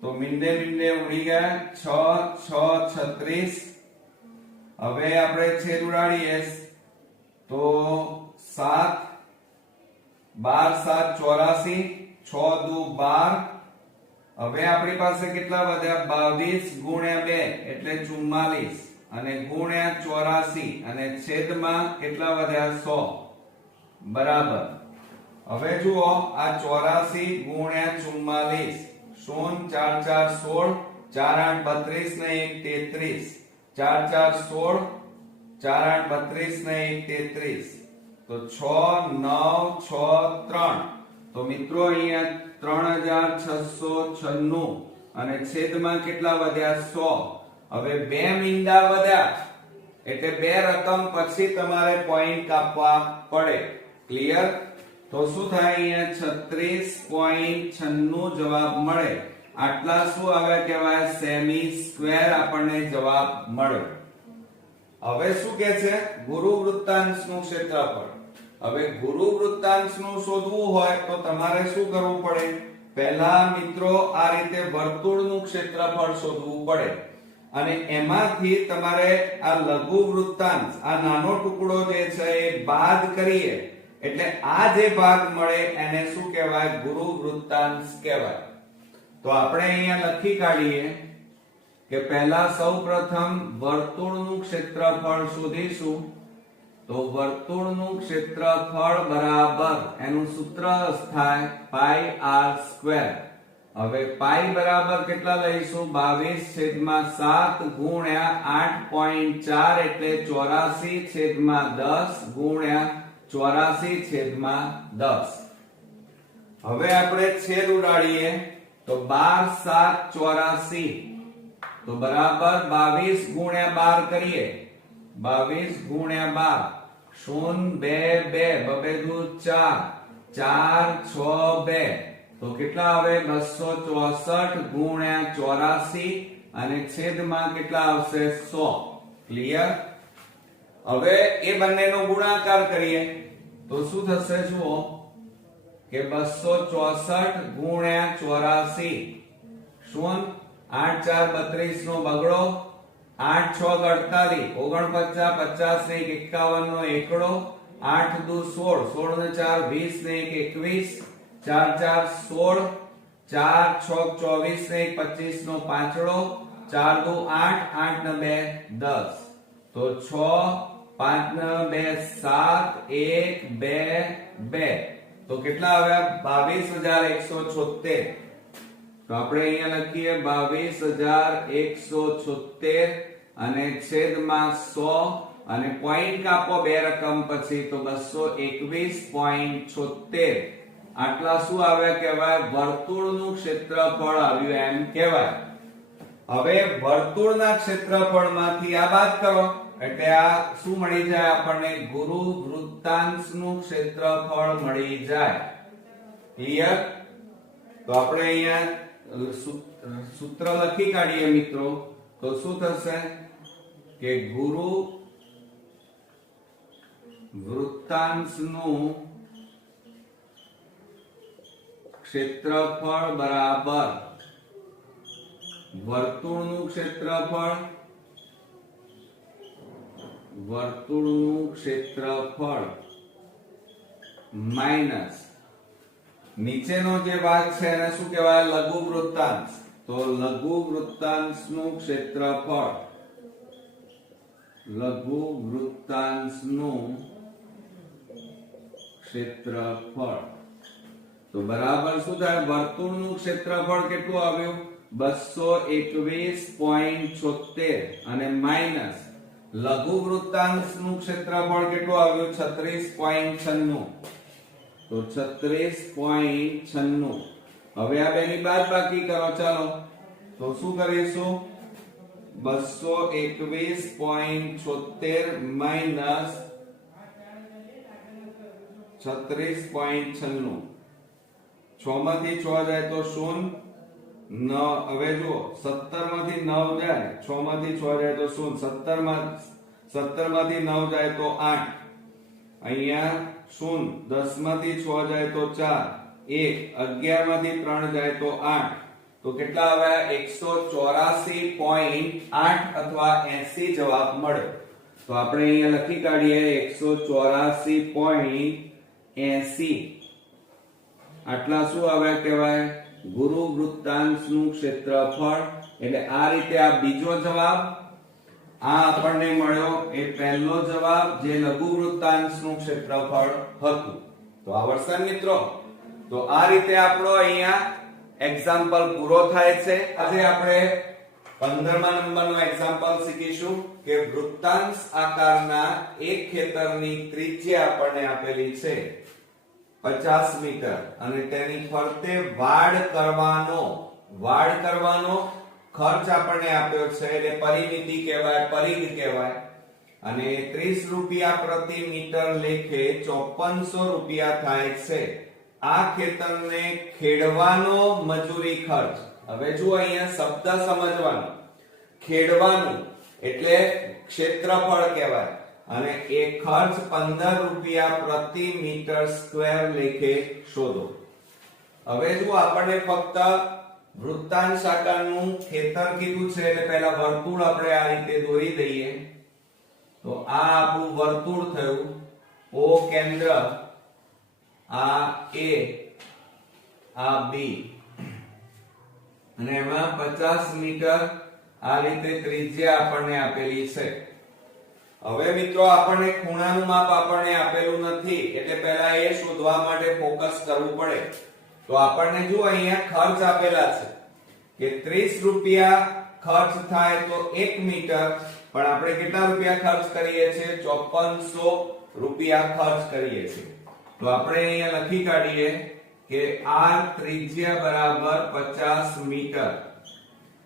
તો મીંડે મીંડે ઉડી ગયા 6 6 36. હવે આપણે છેદ ઉડાડીએ તો 7 12 7 84 6 દુ 12. હવે આપણી પાસે કેટલા વધ્યા 22 ગુણ્યા 2 એટલે 44 અને ગુણ્યા 84 અને છેદમાં કેટલા વધ્યા 100 બરાબર. હવે જુઓ આ 84 ગુણ્યા 44 0 4 4 16 4 8 32 ને 1 33 4 4 16 4 8 32 ને 1 33 તો 6 9 6 3. તો મિત્રો અહીંયા 3696 અને છેદમાં કેટલા વધ્યા 100. હવે બે મીંડા વધ્યા એટલે બે રકમ પછી તમારે પોઈન્ટ કાપવા પડે. ક્લિયર? તો શું થાય અહીંયા 36.96 જવાબ મળે. આટલા શું આવે કહેવાય સેમી સ્ક્વેર આપણને જવાબ મળે. હવે શું કહે છે ગુરુ વૃત્તાંશનું ક્ષેત્રફળ. હવે ગુરુ વૃત્તાંશનું શોધવું હોય તો તમારે શું કરવું પડે? પહેલા મિત્રો આ રીતે વર્તુળનું ક્ષેત્રફળ શોધવું પડે અને એમાંથી તમારે આ લઘુ વૃત્તાંશ આ નાનો ટુકડો જે છે એ બાદ કરીએ એટલે આ જે ભાગ મળે એને શું કહેવાય? ગુરુ વૃત્તાંશ કહેવાય. તો આપણે અહીંયા લખી કાઢીએ કે પહેલા સૌપ્રથમ વર્તુળનું ક્ષેત્રફળ શોધીશું. તો વર્તુળનું ક્ષેત્રફળ બરાબર એનું સૂત્ર થાય પાઈ r સ્ક્વેર. હવે પાઈ બરાબર કેટલા લઈશું? 22/7 ગુણ્યા 8.4 એટલે 84/10 ગુણ્યા 84/10. હવે આપણે છેદ ઉડાડીએ તો 12 7 84 તો બરાબર 22 ગુણ્યા 12 કરીએ 22 ગુણ્યા 12 0 2 2 બબે દુ 4 4 6 2 તો કેટલા આવે 264 ગુણ્યા 84 અને છેદમાં કેટલા આવશે 100. ક્લિયર? હવે એ બંનેનો ગુણાકાર કરીએ તો શું થશે જુઓ કે 264 ગુણ્યા 84 શું 8 4 32 નો બગડો 8 6 48 49 50 ને 51 નો એકડો 8 દુ 16 16 ને 4 20 ને 21 4 4 16 4 6 24 ને 25 નો પાંચડો 4 દુ 8 8 ને 2 10 તો 6 5 ને 2 7 1 2 2 તો કેટલા આવ્યા 22176. તો આપણે અહીંયા લખીએ 22176 અને છેદમાં 100 અને પોઈન્ટ કાપો બે રકમ પછી તો 221.76. આટલા શું આવ્યા કહેવાય? વર્તુળનું ક્ષેત્રફળ આવ્યું એમ કહેવાય. હવે વર્તુળના ક્ષેત્રફળમાંથી આ બાદ કરો એટલે આ શું મળી જાય આપણને? ગુરુ વૃત્તાંશનું ક્ષેત્રફળ મળી જાય. ક્લિયર? તો આપણે અહીંયા સૂત્ર લખી કાઢીએ મિત્રો તો શું થશે કે ગુરુ વૃત્તાંશનું ક્ષેત્રફળ બરાબર વર્તુળનું ક્ષેત્રફળ માઈનસ નીચેનો જે ભાગ છે એને શું કહેવાય? લઘુ વૃત્તાંશ. તો લઘુ વૃત્તાંશનું ક્ષેત્રફળ તો બરાબર શું થાય? વર્તુળનું ક્ષેત્રફળ કેટલું આવ્યું? 221.76 અને માઈનસ લઘુ વૃત્તાંશનું ક્ષેત્રફળ કેટલું આવ્યું? 36.96. તો 36.96. હવે આ બેની બાદબાકી કરો. ચાલો તો શું કરીશું? 221.76 માઈનસ 36.96 6 માંથી 6 જાય તો 0 9 હવે જુઓ 17 માંથી 9 જાય 6 માંથી 6 જાય તો 0 17 માંથી 9 જાય તો 8 અહીંયા 0 10 માંથી 6 જાય તો 4 1 11 માંથી 3 જાય તો 8 તો કેટલા આવ્યા 184.8 અથવા 80 જવાબ મળ્યો તો આપણે અહીંયા લખી કાઢીએ 184.80 આટલા શું આવ્યા કહેવાય ગુરુ વૃત્તાંશનું ક્ષેત્રફળ એટલે આ રીતે આ બીજો જવાબ આ આપણને મળ્યો એ પહેલો જવાબ જે લઘુ વૃત્તાંશનું ક્ષેત્રફળ હતું તો આવડશે મિત્રો તો આ રીતે આપણો અહીંયા એક્ઝામ્પલ પૂરો થાય છે આજે આપણે 15મા નંબરનો એક્ઝામ્પલ શીખીશું કે વૃત્તાંશ આકારના એક ખેતરની ત્રિજ્યા આપણને આપેલી છે 50 મીટર અને તેની ફરતે વાડ કરવાનો ખર્ચ આપણને આપ્યો છે એટલે પરિમિતિ કહેવાય પરિઘ કહેવાય અને 30 રૂપિયા પ્રતિ મીટર લેખે 5400 રૂપિયા થાય છે આ ખેતરને ખેડવાનો મજૂરી ખર્ચ હવે જુઓ અહીંયા શબ્દ સમજવાનો ખેડવાનું એટલે ક્ષેત્રફળ કહેવાય અને એ ખર્ચ 15 રૂપિયા પ્રતિ મીટર સ્ક્વેર લેખે શોધો હવે જો આપણને ફક્ત વૃત્તાંશ આકારનું ખેતર કીધું છે એટલે પહેલા વર્તુળ આપણે આ રીતે દોરી દઈએ તો આ આપણું વર્તુળ થયું O કેન્દ્ર આ A આ B અને એમાં 50 મીટર આ રીતે ત્રિજ્યા આપણને આપેલી છે હવે મિત્રો આપણને ખૂણાનું માપ આપણને આપેલું નથી એટલે પહેલા એ શોધવા માટે ફોકસ કરવું પડે તો આપણને જો અહીંયા ખર્ચ આપેલા છે કે 30 રૂપિયા ખર્ચ થાય તો 1 મીટર પણ આપણે કેટલા રૂપિયા ખર્ચ કરીએ છીએ 5400 રૂપિયા ખર્ચ કરીએ છીએ તો આપણે અહીંયા લખી કાઢીએ કે r ત્રિજ્યા બરાબર 50 મીટર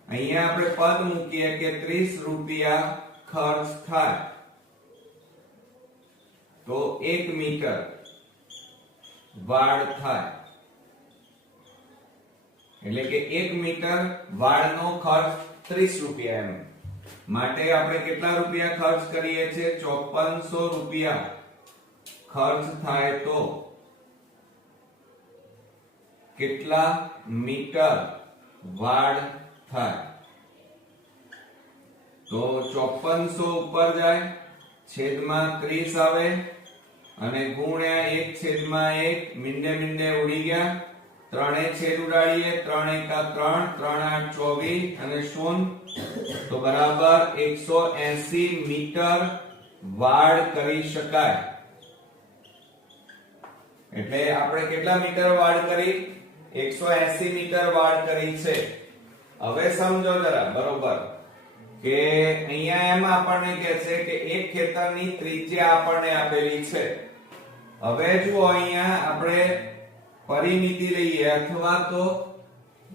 અહીંયા આપણે પદ મૂકીએ કે 30 રૂપિયા ખર્ચ થાય તો 1 મીટર વાડ થાય એટલે કે 1 મીટર વાડનો ખર્ચ 30 રૂપિયા એમ માટે આપણે કેટલા રૂપિયા ખર્ચ કરીએ છીએ 5400 રૂપિયા ખર્ચ થાય તો કેટલા મીટર વાડ થાય તો 5400 ઉપર જાય છેદમાં 30 આવે અને ગુણ્યા 1/1 મીંડે મીંડે ઉડી ગયા ત્રણે છેદ ઉડાડીએ 3 એકા 3 3 8 24 અને 0 તો બરાબર 180 મીટર વાડ કરી શકાય એટલે આપણે કેટલા મીટર વાડ કરી 180 મીટર વાડ કરી છે હવે સમજો જરા બરોબર કે અહીંયા એમ આપણને કહે છે કે એક ખેતરની ત્રિજ્યા આપણને આપેલી છે હવે જુઓ અહીંયા આપણે પરિમિતિ લઈએ અથવા તો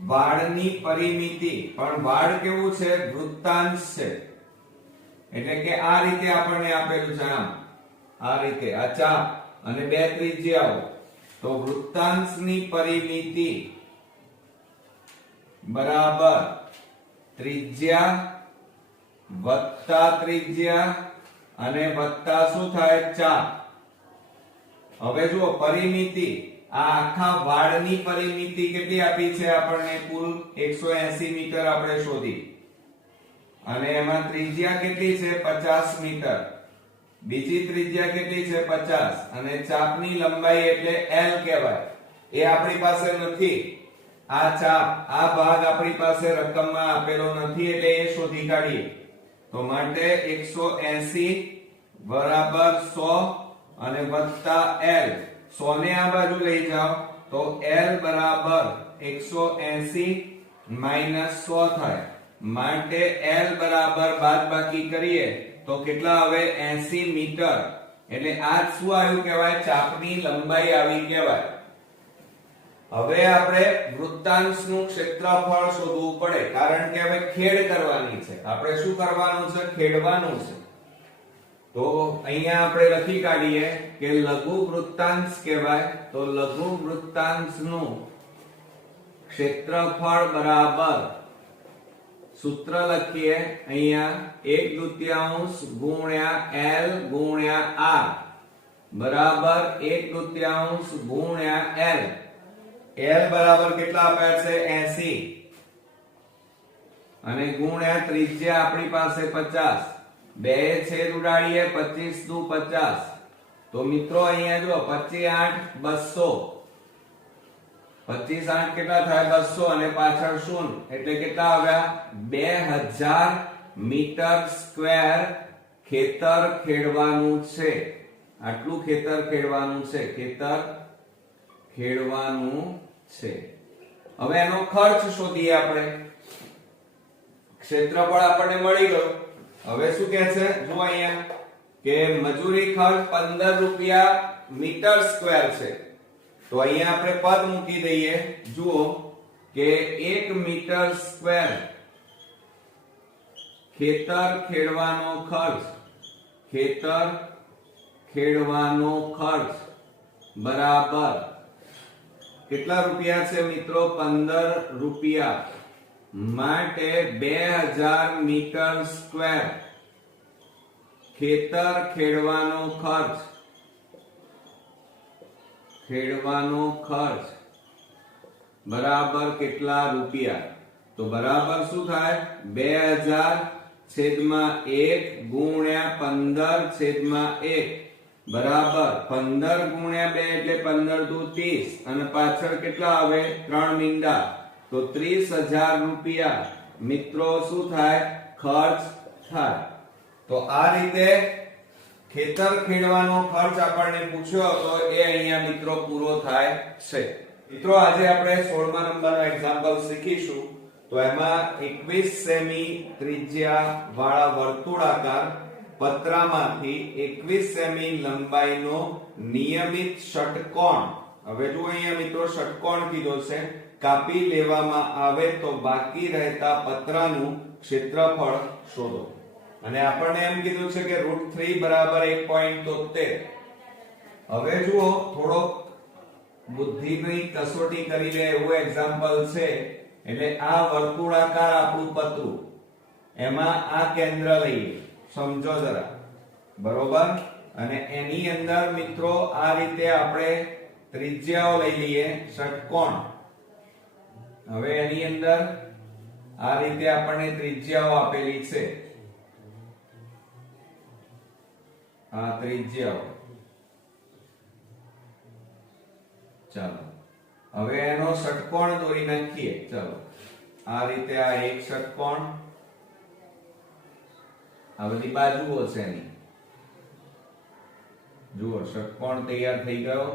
વાડની પરિમિતિ પણ વાડ કેવું છે વૃત્તાંશ છે એટલે કે આ રીતે આપણને આપેલું છે આમ આ રીતે આ ચાપ અને બે ત્રિજ્યાઓ તો વૃત્તાંશની પરિમિતિ બરાબર ત્રિજ્યા વત્તા ત્રિજ્યા અને વત્તા શું થાય ચાપ હવે જુઓ પરિમિતિ આ આખા વાડની પરિમિતિ કેટલી આપી છે આપણને કુલ 180 મીટર આપણે શોધી અને એમાં ત્રિજ્યા કેટલી છે 50 મીટર બીજી ત્રિજ્યા કેટલી છે 50 અને ચાપની લંબાઈ એટલે L કહેવાય એ આપણી પાસે નથી આ ચાપ આ ભાગ આપણી પાસે રકમમાં આપેલો નથી એટલે એ શોધી કાઢીએ તો માટે 180 બરાબર 100 અને વત્તા L 100 ને આ બાજુ લઈ જાઓ તો L બરાબર 180 માઈનસ 100 થાય માટે L બરાબર બાદબાકી કરીએ તો કેટલા આવે 80 મીટર એટલે આ શું આવ્યું કહેવાય ચાપની લંબાઈ આવી કહેવાય હવે આપણે વૃત્તાંશનું ક્ષેત્રફળ શોધવું પડે કારણ કે હવે ખેડ કરવાની છે આપણે શું કરવાનું છે ખેડવાનું છે તો અહીંયા આપણે લખી કાઢીએ કે લઘુ વૃત્તાંશ કહેવાય. તો લઘુ વૃત્તાંશનું ક્ષેત્રફળ બરાબર સૂત્ર લખીએ અહીંયા 1/2 ગુણ્યા L ગુણ્યા R બરાબર 1/2 ગુણ્યા L. L બરાબર કેટલા આપ્યા છે 80 અને ગુણ્યા ત્રિજ્યા આપણી પાસે 50. બે છેદ ઉડાડીએ 25 દુ 50. તો મિત્રો અહીંયા જો 25 8 200. 25 8 કેટલા થાય 200 અને પાછળ 0 એટલે કેટલા આવ્યા 2000 મીટર સ્ક્વેર ખેતર ખેડવાનું છે. આટલું ખેતર ખેડવાનું છે. ખેતર ખેડવાનું છે. હવે એનો ખર્ચ શોધીએ આપણે. ક્ષેત્રફળ આપણને મળી ગયું. હવે શું કહે છે જો અહીંયા કે મજૂરી ખર્ચ 15 રૂપિયા મીટર સ્ક્વેર છે. તો અહીંયા આપણે પદ મૂકી દઈએ. જુઓ કે 1 મીટર સ્ક્વેર ખેતર ખેડવાનો ખર્ચ બરાબર કેટલા રૂપિયા છે મિત્રો 15 રૂપિયા માટે 2000 મીટર સ્ક્વેર ખેતર ખેડવાનો ખર્ચ બરાબર કેટલા રૂપિયા. તો બરાબર શું થાય 2000 છેદમાં 1 ગુણ્યા 15 છેદમાં 1 બરાબર 15 ગુણ્યા 2 એટલે 15 દુ 30 અને પાછળ કેટલા આવે 3 મીંડા. તો 30,000 રૂપિયા મિત્રો શું થાય ખર્ચ થાય. તો આ રીતે ખેતર ખેડવાનો ખર્ચ આપણને પૂછ્યો તો એ અહીંયા મિત્રો પૂરો થાય છે. મિત્રો આજે આપણે 16મા નંબરનો એક્ઝામ્પલ શીખીશું. તો એમાં 21 સેમી ત્રિજ્યા વાળા વર્તુળાકાર પતરામાંથી 21 સેમી લંબાઈનો નિયમિત ષટકોણ. હવે જો અહીંયા મિત્રો ષટકોણ કીધો છે. કાપી લેવામાં આવે તો બાકી રહેતા પતરાનું ક્ષેત્રફળ શોધો. અને આપણને એમ કીધું છે કે √3 બરાબર 1.73. હવે જુઓ થોડો બુદ્ધિની કસોટી કરી લે એવું એક્ઝામ્પલ છે. એટલે આ વર્તુળાકાર આપણું પતરું એમાં આ કેન્દ્ર લઈએ. સમજો જરા બરોબર. અને એની અંદર મિત્રો આ રીતે આપણે ત્રિજ્યાઓ લઈ લઈએ ષટકોણ. હવે એની અંદર આ રીતે આપણને ત્રિજ્યાઓ આપેલી છે. આ ત્રિજ્યાઓ ચાલો હવે એનો ષટકોણ દોરી નાખીએ. ચાલો આ રીતે આ એક ષટકોણ આ બધી બાજુઓ છે એની. જુઓ ષટકોણ તૈયાર થઈ ગયો.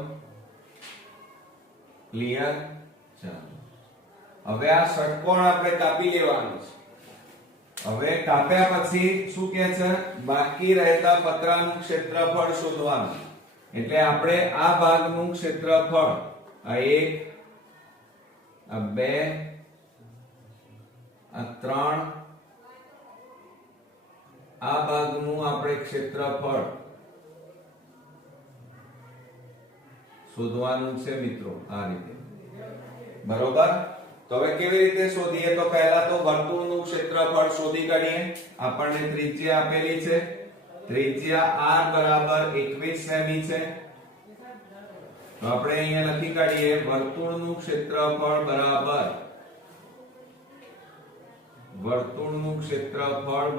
ક્લિયર. ચાલો હવે આ ષટકોણ આપણે કાપી લેવાનો છે. હવે કાપ્યા પછી શું કહે છે બાકી રહેતા પતરાનું ક્ષેત્રફળ શોધવાનું. એટલે આપણે આ ભાગનું ક્ષેત્રફળ આ 1 આ 2 આ 3 આ ભાગનું આપણે ક્ષેત્રફળ શોધવાનું છે મિત્રો. આ રીતે બરોબર. તો હવે કેવી રીતે શોધીએ તો પહેલા તો વર્તુળનું ક્ષેત્રફળ શોધી કાઢીએ. આપણને ત્રિજ્યા આપેલી છે. ત્રિજ્યા r બરાબર 21 સેમી છે. તો આપણે અહીંયા લખી કાઢીએ વર્તુળનું ક્ષેત્રફળ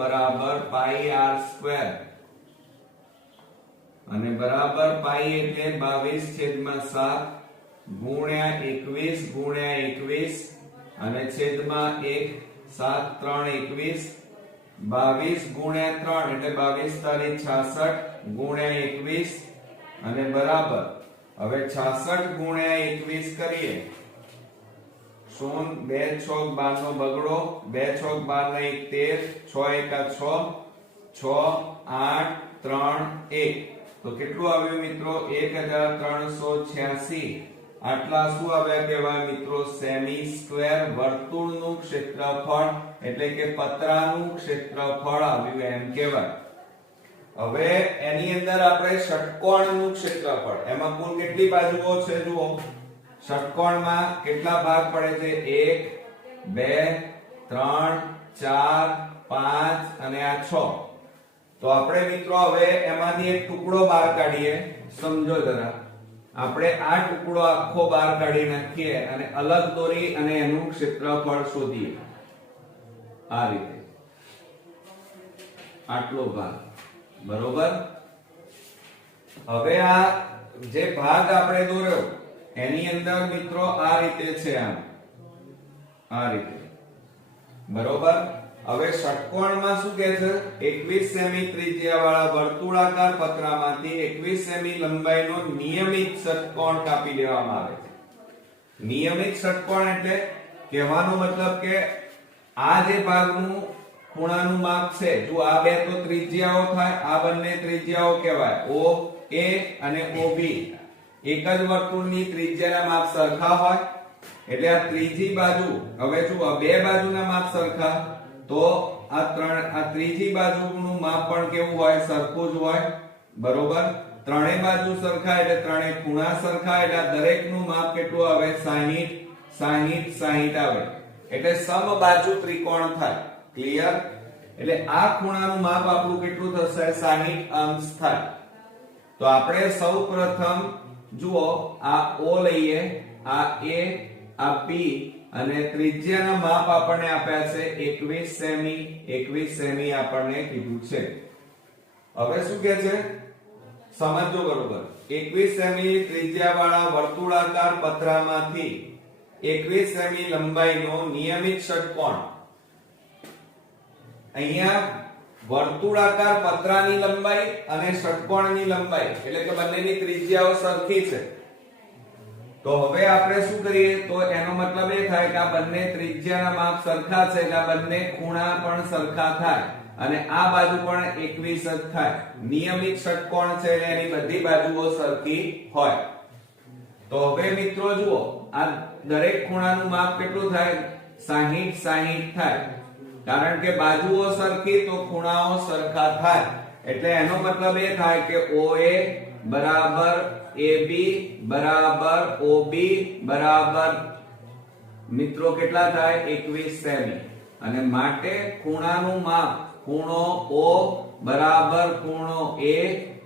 બરાબર પાઈ r સ્ક્વેર અને બરાબર પાઈ એટલે 22/7 ગુણ્યા 21 ગુણ્યા 21 અને છેદમાં 1 7 3 21 22 ગુણ્યા 3 એટલે 22 તારી 66 ગુણ્યા 21 અને બરાબર હવે 66 ગુણ્યા 21 કરીએ. 0 2 6 12 નો બગડો 2 6 12 ને 1 13 6 1 6 8 3 1 તો કેટલું આવ્યું મિત્રો 1386. આટલા શું આવ્યા કહેવાય મિત્રો સેમી સ્ક્વેર વર્તુળનું ક્ષેત્રફળ એટલે કે પતરાનું ક્ષેત્રફળ આવ્યું એમ કહેવાય. હવે એની અંદર આપણે ષટકોણનું ક્ષેત્રફળ, એમાં કુલ કેટલી બાજુઓ છે જુઓ. ષટકોણમાં કેટલા ભાગ પડે છે? 1 2 3 4 5 અને આ 6. તો આપણે મિત્રો હવે એમાંથી એક ટુકડો બહાર કાઢીએ. સમજો જરા. આપણે આ ટુકડો આખો બહાર કાઢી નાખીએ અને અલગ દોરી અને એનું ક્ષેત્રફળ શોધીએ. આ રીતે આટલો ભાગ, બરોબર. હવે આ જે ભાગ આપણે દોર્યો એની અંદર મિત્રો આ રીતે છે, આમ આ રીતે, બરોબર. હવે ષટકોણમાં શું કહે છે? 21 સેમી ત્રિજ્યાવાળા વર્તુળાકાર પતરામાંથી 21 સેમી લંબાઈનો નિયમિત ષટકોણ કાપી લેવામાં આવે છે. નિયમિત ષટકોણ એટલે કહેવાનો મતલબ કે આ જે ભાગનું ખૂણાનું માપ છે, જો આ બે તો ત્રિજ્યાઓ થાય, આ બંને ત્રિજ્યાઓ કહેવાય OA અને OB. એક જ વર્તુળની ત્રિજ્યાના માપ સરખા હોય એટલે આ ત્રીજી બાજુ, હવે જુઓ બે બાજુના માપ સરખા, તો આ ત્રીજી બાજુનું માપ પણ કેવું હોય? સરખું જ હોય, બરોબર. ત્રણેય બાજુ સરખા એટલે ત્રણેય ખૂણા સરખા, એટલે દરેકનું માપ કેટલું આવે? 60 60 60 આવે. એટલે સમબાજુ ત્રિકોણ થાય. ક્લિયર? એટલે આ ખૂણાનું માપ આપણું કેટલું થશે? 60 અંશ થાય. તો આપણે સૌપ્રથમ જુઓ, આ O લઈએ, આ A, આ P અને ત્રિજ્યાના માપ આપણને આપ્યા છે 21 સેમી. 21 સેમી આપણને કીધું છે. હવે શું કહે છે? સમજો બરોબર. 21 સેમી ત્રિજ્યાવાળા વર્તુળાકાર પતરામાંથી 21 સેમી લંબાઈનો નિયમિત ષટકોણ. અહીંયા વર્તુળાકાર પતરાની લંબાઈ અને ષટકોણની લંબાઈ એટલે કે બંનેની ત્રિજ્યાઓ સરખી છે. તો હવે આપણે શું કરીએ? તો એનો મતલબ એ થાય કે આ બંને ત્રિજ્યાના માપ સરખા છે એટલે આ બંને ખૂણા પણ સરખા થાય અને આ બાજુ પણ 21 જ થાય. નિયમિત ષટકોણ છે એટલે એની બધી બાજુઓ સરખી હોય. તો હવે મિત્રો જુઓ, આ દરેક ખૂણાનું માપ કેટલું થાય? 60 60 થાય. કારણ કે બાજુઓ સરખી તો ખૂણાઓ સરખા થાય. એટલે એનો મતલબ એ થાય કે OA બરાબર AB બરાબર OB બરાબર મિત્રો કેટલા થાય? 21 સેમી. અને માટે ખૂણાનું માપ, ખૂણો O બરાબર ખૂણો A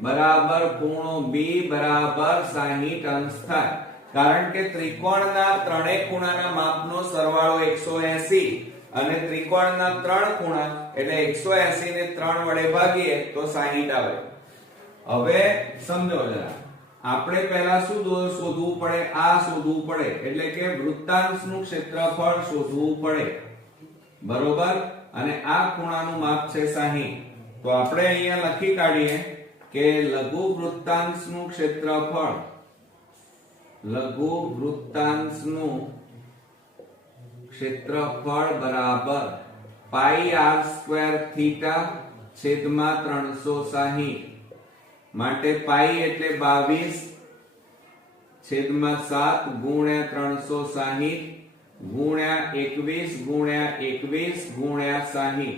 બરાબર ખૂણો B બરાબર 60 અંશ થાય. કારણ કે ત્રિકોણના ત્રણેય ખૂણાના માપનો સરવાળો 180 અને ત્રિકોણના ત્રણ ખૂણા એટલે 180 ને 3 વડે ભાગીએ તો 60 આવે. હવે સમજો જરા, આપણે પહેલા શું શોધવું પડે? આ શોધવું પડે, એટલે કે વૃત્તાંશનું ક્ષેત્રફળ શોધવું પડે, બરોબર. અને આ ખૂણાનું માપ છે 60. તો આપણે અહીંયા લખી કાઢીએ કે લઘુ વૃત્તાંશનું ક્ષેત્રફળ, લઘુ વૃત્તાંશનું ક્ષેત્રફળ બરાબર પાઈ r સ્ક્વેર થીટા છેદમાં 360. માટે પાઈ એટલે 22 છેદમાં 7 ગુણ્યા 360 ગુણ્યા 21 ગુણ્યા 21 ગુણ્યા 60.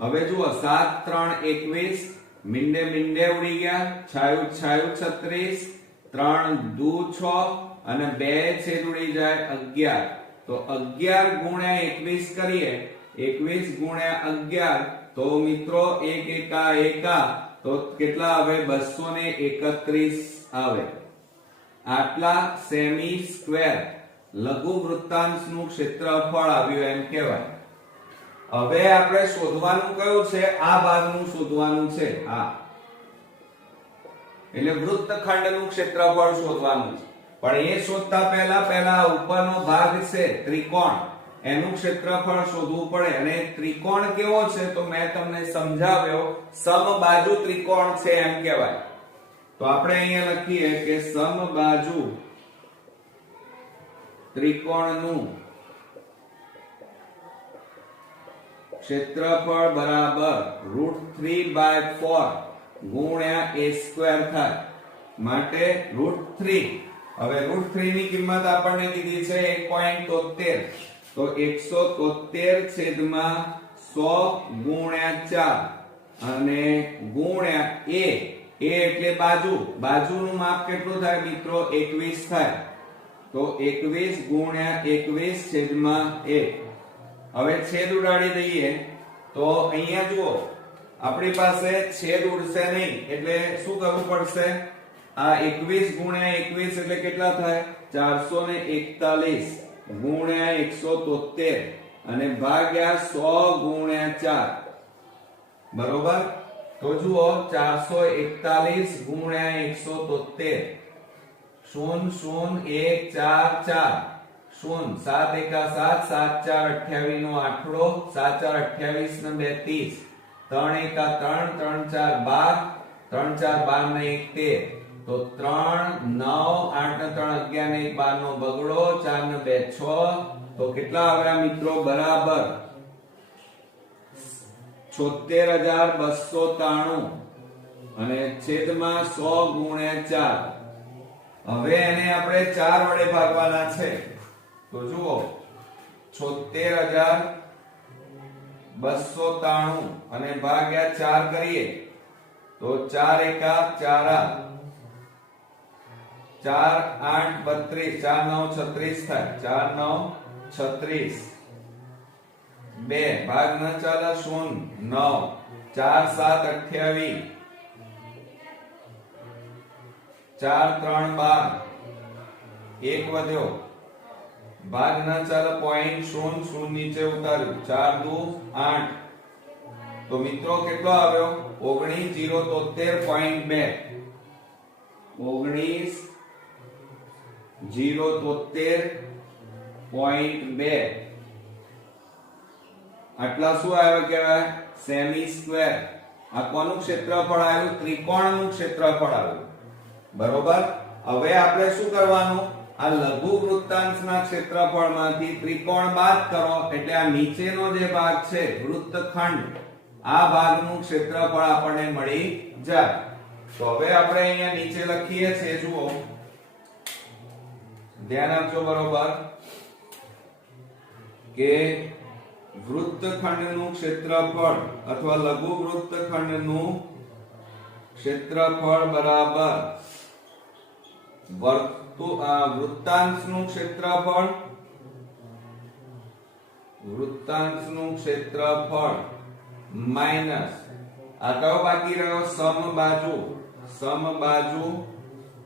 હવે જુઓ 7 3 21, મીંડે મીંડે ઉડી ગયા, છાયું છાયું 36, 3 દુ 6 અને 2 છેદ ઉડી જાય 11. તો 11 ગુણ્યા 21 કરીએ, 21 ગુણ્યા 11 તો મિત્રો 1 એકા એકા તો કેટલા આવે? 231 આવે. આટલા સેમી સ્ક્વેર લઘુ વૃત્તાંશનું ક્ષેત્રફળ આવ્યું એમ કહેવાય. હવે આપણે શોધવાનું કયું છે? આ ભાગનું શોધવાનું છે. આ એટલે વૃત્તખંડનું ક્ષેત્રફળ શોધવાનું છે. પણ એ શોધતા પહેલા ઉપરનો ભાગ છે ત્રિકોણ, એનું ક્ષેત્રફળ શોધવું પડે. અને ત્રિકોણ કેવો છે તો મેં તમને સમજાવ્યો, સમબાજુ ત્રિકોણ છે એમ કહેવાય. તો આપણે અહીંયા લખીએ કે સમબાજુ ત્રિકોણનું ક્ષેત્રફળ બરાબર √3/4 ગુણ્યા a સ્ક્વેર થાય. માટે √3. હવે √3 ની કિંમત આપણને કીધી છે 1.73. તો 173 છેદમાં 100 ગુણ્યા 4 અને ગુણ્યા a એટલે બાજુ, બાજુનું માપ કેટલું થાય મિત્રો 21 થાય. તો 21 ગુણ્યા 21 છેદમાં 1. હવે છેદ ઉડાડી દઈએ તો અહીંયા જુઓ આપણી પાસે છેદ ઉડશે નહીં એટલે શું કરવું પડશે? આ 21 ગુણ્યા 21 એટલે કેટલા થાય? 441 ગુણ્યા 173 અને ભાગ્યા 100 ગુણ્યા 4. બરોબર? તો જુઓ 441 ગુણ્યા 173 0 0 1 4 4 0 7 1 7 7 4 28 નો આઠડો 7 4 28 ને 2 30 3 1 3 3 4 12 3 4 12 ને 1 13 તો 3 9 8 ને 3 11 ને 1 12 નો બગડો 4 ને 2 6 તો કેટલા આવ્યા મિત્રો? બરાબર 76293 અને છેદમાં 100 ગુણ્યા 4. હવે એને આપણે 4 વડે ભાગવાના છે. તો જુઓ 76293 અને ભાગ્યા 4 કરીએ તો 4 1 4 4 8 32 4 9 36 થાય 4 9 36 2 ભાગ ન ચાલે 0 9 4 7 28 4 3 12 1 વધ્યો ભાગ ન ચાલે પોઈન્ટ 0 0 નીચે ઉતાર્યું 4 2 8 તો મિત્રો કેટલો આવ્યો? 19073.2 19073.2 આટલા શું આવ્યો કહેવાય? Semi square. આ કોનું ક્ષેત્રફળ આવ્યું? ત્રિકોણનું ક્ષેત્રફળ આવ્યું. બરોબર? હવે આપણે શું કરવાનું? આ લઘુ વૃત્તાંશના ક્ષેત્રફળમાંથી ત્રિકોણ બાદ કરો એટલે આ નીચેનો જે ભાગ છે વૃત્તખંડ આ ભાગનું ક્ષેત્રફળ આપણને મળી જાય. તો હવે આપણે અહીંયા નીચે લખીએ છીએ જુઓ ધ્યાન આપજો બરોબર કે વૃત્તખંડનું ક્ષેત્રફળ અથવા લઘુ વૃત્તખંડનું ક્ષેત્રફળ બરાબર વૃત્તાંશનું ક્ષેત્રફળ માઈનસ આ કયો બાકી રહ્યો? સમબાજુ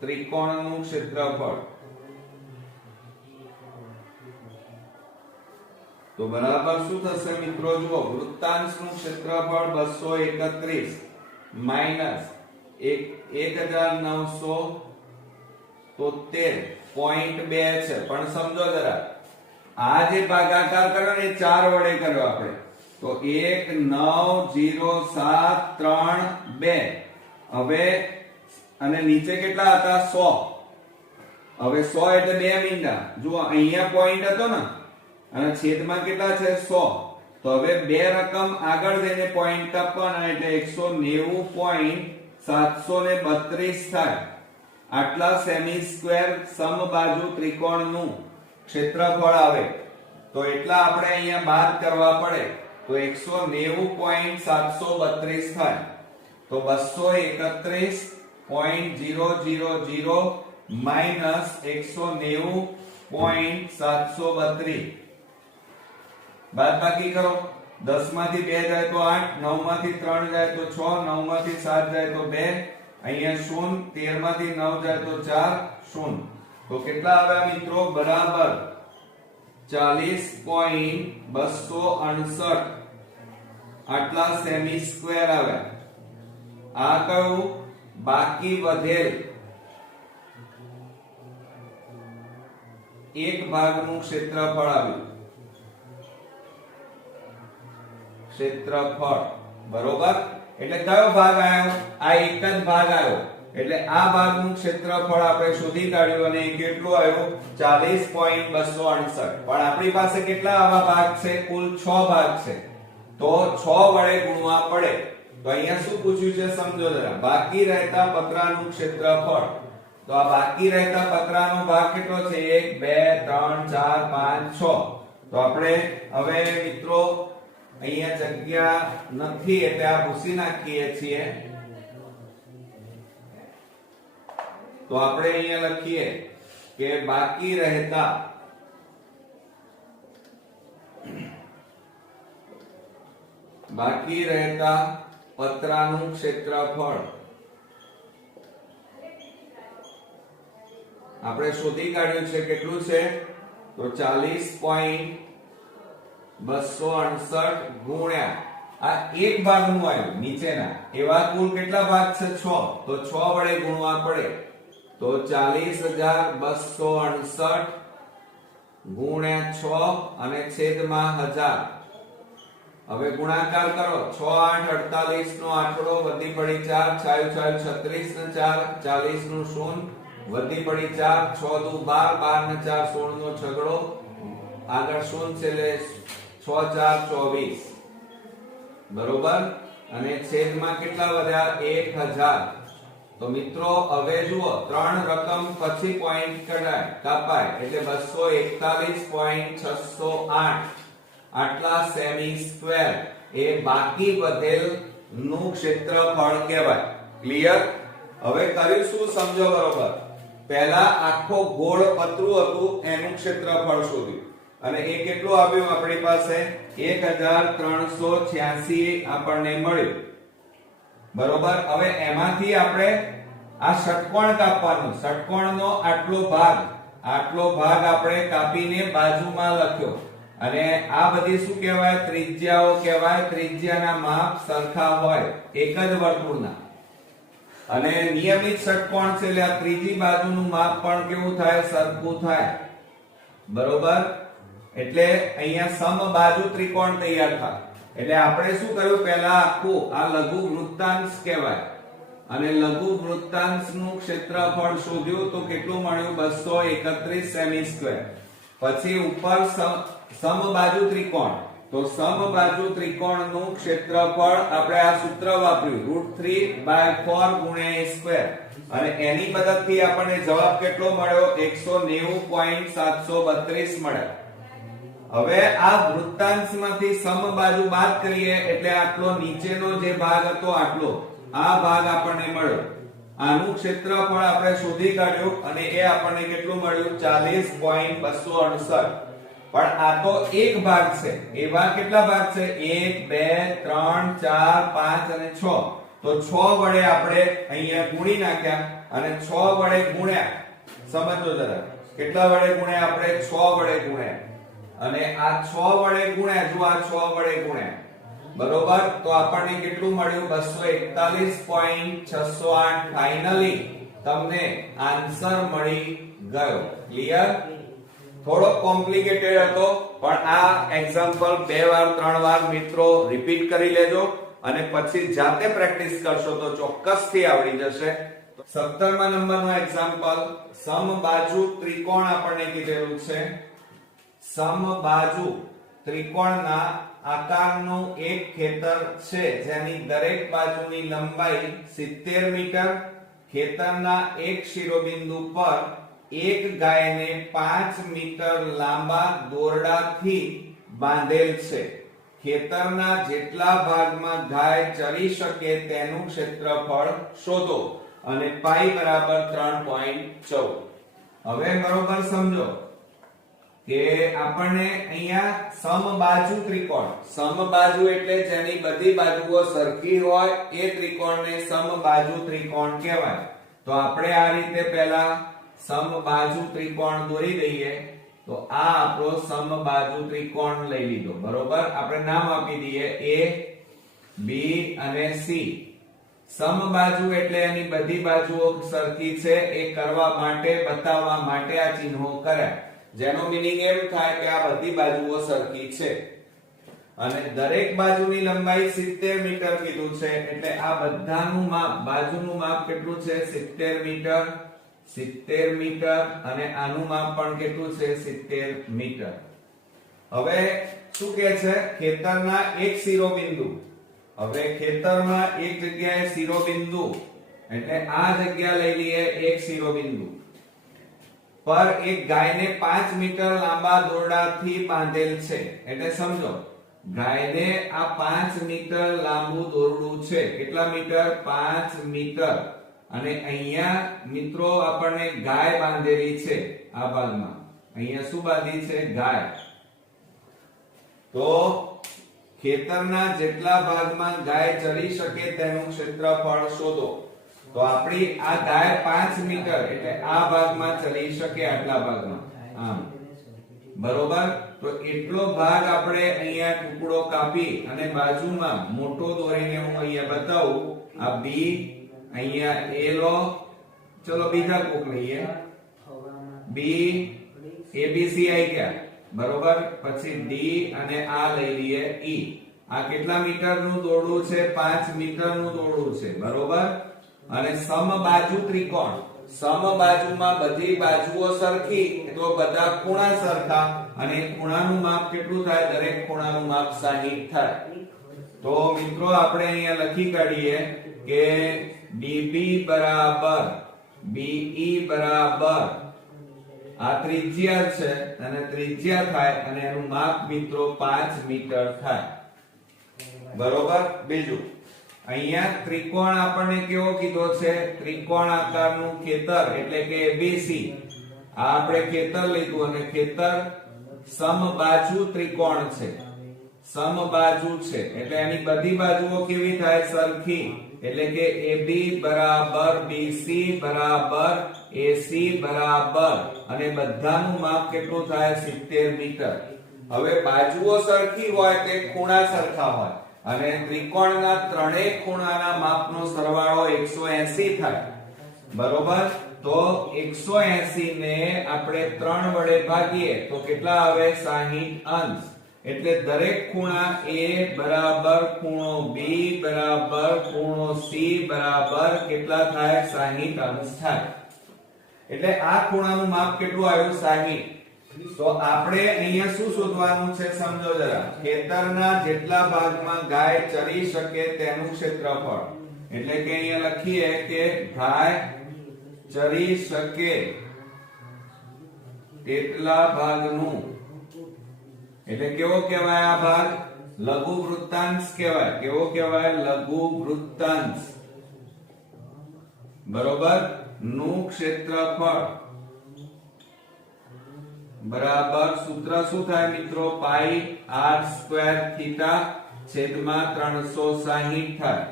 ત્રિકોણનું ક્ષેત્રફળ. તો બરાબર શું થશે મિત્રો? જુઓ વૃત્તાંશનું ક્ષેત્રફળ 231 માઈનસ 1973.2 છે. પણ સમજો જરા આ જે ભાગાકાર કર્યો ને એ 4 વડે કર્યો આપણે. તો 19073.2 હવે અને નીચે કેટલા હતા? 100. હવે 100 એટલે 2 મીંડા. જુઓ અહીંયા પોઈન્ટ હતો ને અને છેદમાં કેટલા છે? 100. તો હવે બે રકમ આગળ જઈને પોઈન્ટ આપવાના એટલે 190.732 થાય. આટલા સેમી સ્ક્વેર સમબાજુ ત્રિકોણનું ક્ષેત્રફળ આવે. તો એટલા આપણે અહીંયા બાદ કરવા પડે તો 190.732 થાય. તો 231.000 માઈનસ 190.732 બાદબાકી કરો. 10 માંથી 2 જાય તો 8, 9 માંથી 3 જાય તો 6, 9 માંથી 7 જાય તો 2, અહીંયા 0, 13 માંથી 9 જાય તો 4, 0. તો કેટલા આવ્યા મિત્રો? બરાબર 40.268 આટલા સેમી સ્ક્વેર આવ્યા. આ કયું? બાકી વધેલ એક ભાગનું ક્ષેત્રફળ આવ્યું. ક્ષેત્રફળ બરોબર. એટલે કયો ભાગ આવ્યો? આ એક જ ભાગ આવ્યો. એટલે આ ભાગનું ક્ષેત્રફળ આપણે શોધી કાઢ્યું અને એ કેટલું આવ્યું? 40.268. પણ આપણી પાસે કેટલા આવા ભાગ છે? કુલ 6 ભાગ છે. તો 6 વડે ગુણવા પડે. તો અહીંયા શું પૂછ્યું છે સમજો જરા. બાકી રહેતા પતરાનું ક્ષેત્રફળ. તો આ બાકી રહેતા પતરાનો ભાગ કેટલો છે? 1 2 3 4 5 6. તો આપણે હવે મિત્રો અહીંયા જગ્યા નથી એટલે આ ભૂસી નાખીએ છીએ, તો આપણે અહીંયા લખીએ કે બાકી રહેતા પતરાનું ક્ષેત્રફળ આપણે શોધી કાઢ્યું છે, કેટલું છે તો 40.268 ગુણ્યા આ એક ભાગનું આવ્યું નીચેના, એવા કુલ કેટલા ભાગ છે 6, તો 6 વડે ગુણવા પડે, તો 40,268 ગુણ્યા 6 અને છેદમાં 1000. હવે ગુણાકાર કરો, 6 8 48 નો આંકડો વધી પડી 4, 6 36 ને 4, 40 નું શૂન્ય વધી પડી 4, 6 દુ 12, 12 ને 4 16 નો છગડો, આગળ શૂન્ય છે એટલે 6 4 24 બરોબર, અને છેદમાં કેટલા વધ્યા 1000. તો મિત્રો હવે જુઓ, ત્રણ રકમ પછી પોઈન્ટ કપાય એટલે 241.608 આટલા સેમી સ્ક્વેર એ બાકી વધેલ નું ક્ષેત્રફળ કહેવાય. ક્લિયર? હવે કર્યું શું સમજો બરોબર. પહેલા આખો ગોળ પતરું હતું એનું ક્ષેત્રફળ શોધ્યું અને એ કેટલું આવ્યું આપણી પાસે 1386 આપણને મળ્યું બરોબર. હવે એમાંથી આપણે આ ષટકોણ કાપવાનો, ષટકોણનો આટલો ભાગ આપણે કાપીને બાજુમાં લખ્યો અને આ બધી શું કહેવાય ત્રિજ્યાઓ કહેવાય. ત્રિજ્યાના માપ સરખા હોય એક જ વર્તુળના અને નિયમિત ષટકોણ છે એટલે આ ત્રીજી બાજુનું માપ પણ કેવું થાય સરખું થાય બરોબર. એટલે અહીંયા સમબાજુ ત્રિકોણ તૈયાર થાય. એટલે આપણે શું કર્યું, પહેલા આખું આ લઘુ વૃત્તાંશ કહેવાય અને લઘુ વૃત્તાંશનું ક્ષેત્રફળ શોધ્યું તો કેટલું મળ્યું 231 સેમી સ્ક્વેર. પછી ઉપર સમબાજુ ત્રિકોણ, તો સમબાજુ ત્રિકોણનું ક્ષેત્રફળ આપણે આ સૂત્ર વાપર્યું √3/4 ગુણ્યા a સ્ક્વેર અને એની મદદથી આપણને જવાબ કેટલો મળ્યો 190.732 મળ્યો. હવે આ વૃત્તાંશમાંથી સમબાજુ બાદ કરીએ એટલે આટલો નીચેનો જે ભાગ હતો આટલો આ ભાગ આપણને મળ્યો. આનું ક્ષેત્રફળ આપણે શોધી કાઢ્યું અને એ આપણને કેટલું મળ્યું 40.268. પણ આ તો એક ભાગ છે, એવા કેટલા ભાગ છે 1 2 3 4 5 અને 6. તો 6 વડે આપણે અહીંયા ગુણી નાખ્યા અને 6 વડે ગુણ્યા, સમજો જરા કેટલા વડે ગુણ્યા આપણે 6 વડે ગુણ્યા અને આ 6 વડે ગુણ્યા, જો આ 6 વડે ગુણ્યા બરોબર, તો આપણને કેટલું મળ્યું 241.608. ફાઇનલી તમને આન્સર મળી ગયો. ક્લિયર? થોડો કોમ્પ્લિકેટેડ હતો પણ આ એક્ઝામ્પલ 2 વાર 3 વાર મિત્રો રિપીટ કરી લેજો અને પછી જાતે પ્રેક્ટિસ કરશો તો ચોક્કસથી આવડી જશે. 17મા નંબરનો એક્ઝામ્પલ, સમબાજુ ત્રિકોણ આપણને કીધેલું છે. સમબાજુ ત્રિકોણના આકારનું એક ખેતર છે જેની દરેક બાજુની લંબાઈ 70 મીટર. ખેતરના એક શિરોબિંદુ પર એક ગાયને 5 મીટર લાંબા દોરડાથી બાંધેલ છે. ખેતરના જેટલા ભાગમાં ગાય ચરી શકે તેનું ક્ષેત્રફળ શોધો અને પાઈ બરાબર 3.14. હવે બરોબર સમજો કે આપણને અહીંયા સમબાજુ ત્રિકોણ, સમબાજુ એટલે જેની બધી બાજુઓ સરખી હોય એ ત્રિકોણને સમબાજુ ત્રિકોણ કહેવાય. તો આપણે આ રીતે પહેલા સમબાજુ ત્રિકોણ દોરી દઈએ. તો આ આપણો સમબાજુ ત્રિકોણ લઈ લીધો બરોબર. આપણે નામ આપી દઈએ A, B અને C. સમબાજુ એટલે એની બધી બાજુઓ સરખી છે એ કરવા માટે, બતાવવા માટે આ ચિહ્નો કર્યા, જેનો મીનિંગ એમ થાય કે આ બધી બાજુઓ સરખી છે અને દરેક બાજુની લંબાઈ 70 મીટર કીધું છે. એટલે આ બધાનું માપ, બાજુનું માપ કેટલું છે 70 મીટર. 70 મીટર અને આનું માપ પણ કેટલું છે 70 મીટર. હવે શું કહે છે, ખેતરના એક શિરોબિંદુ. હવે ખેતરમાં એક જગ્યાએ શિરોબિંદુ એટલે આ જગ્યા લઈ લઈએ, એક શિરોબિંદુ પર એક ગાયને 5 મીટર લાંબા દોરડાથી બાંધેલ છે. એટલે સમજો ગાયને આ 5 મીટર લાંબુ દોરડું છે. કેટલા મીટર? 5 મીટર. અને અહીંયા મિત્રો આપણને ગાય બાંધેલી છે આ ભાગમાં. અહીંયા શું બાંધી છે? ગાય. તો ખેતરના જેટલા ભાગમાં ગાય ચરી શકે તેનું ક્ષેત્રફળ શોધો. તો આપણી આ ગાય 5 મીટર એટલે આ ભાગમાં ચરી શકે, આટલા ભાગમાં. આમ બરોબર. તો એટલો ભાગ આપણે અહીંયા ટુકડો કાપી અને બાજુમાં મોટો દોરીને હું અહીંયા બતાવું. આ બી, અહીંયા એ લો. ચલો બીજા કોક લઈએ. બી, એબીસી આઈ ગયા. બરોબર. પછી ડી અને આ લઈ લઈએ ઈ. આ કેટલા મીટરનું દોરડું છે? 5 મીટરનું દોરડું છે. બરોબર. અને સમબાજુ ત્રિકોણ. સમબાજુમાં બધી બાજુઓ સરખી તો બધા ખૂણા સરખા, અને ખૂણાનું માપ કેટલું થાય? દરેક ખૂણાનું માપ 60 થાય. તો મિત્રો આપણે અહીંયા લખી કાઢીએ કે DB બરાબર BE બરાબર આ ત્રિજ્યા છે અને ત્રિજ્યા થાય અને એનું માપ મિત્રો 5 મીટર થાય. બરોબર. બીજું અહીંયા ત્રિકોણ આપણને કેવો કીધો છે? ત્રિકોણ આકારનું ખેતર એટલે કે ABC. આ આપણે ખેતર લીધું અને ખેતર સમબાજુ ત્રિકોણ છે. સમબાજુ છે એટલે એની બધી બાજુઓ કેવી થાય? સરખી. એટલે કે AB બરાબર BC બરાબર AC બરાબર, અને બધાનું માપ કેટલું થાય? 70 મીટર. હવે બાજુઓ સરખી હોય તે ખૂણા સરખા હોય, અને ત્રિકોણના ત્રણેય ખૂણાના માપનો સરવાળો 180 થાય. બરોબર. તો 180 ને આપણે 3 વડે ભાગીએ તો કેટલા આવે? 60 અંશ. એટલે દરેક ખૂણા A બરાબર ખૂણો B બરાબર ખૂણો C બરાબર કેટલા થાય? 60 અંશ થાય. એટલે આ ખૂણાનું માપ કેટલું આવ્યું? 60. તો આપણે અહીંયા શું શોધવાનું છે? સમજો જરા. ખેતરના જેટલા ભાગમાં ગાય ચરી શકે તેનું ક્ષેત્રફળ. એટલે કે અહીંયા લખીએ કે ગાય ચરી શકે તેટલા ભાગનું, એટલે કેવો કહેવાય આ ભાગ? લઘુ વૃત્તાંશ કહેવાય. કેવો કહેવાય? લઘુ વૃત્તાંશ. બરોબર. નું ક્ષેત્રફળ બરાબર સૂત્ર શું થાય મિત્રો? પાઈ r² થીટા છેદમાં 360 થાય.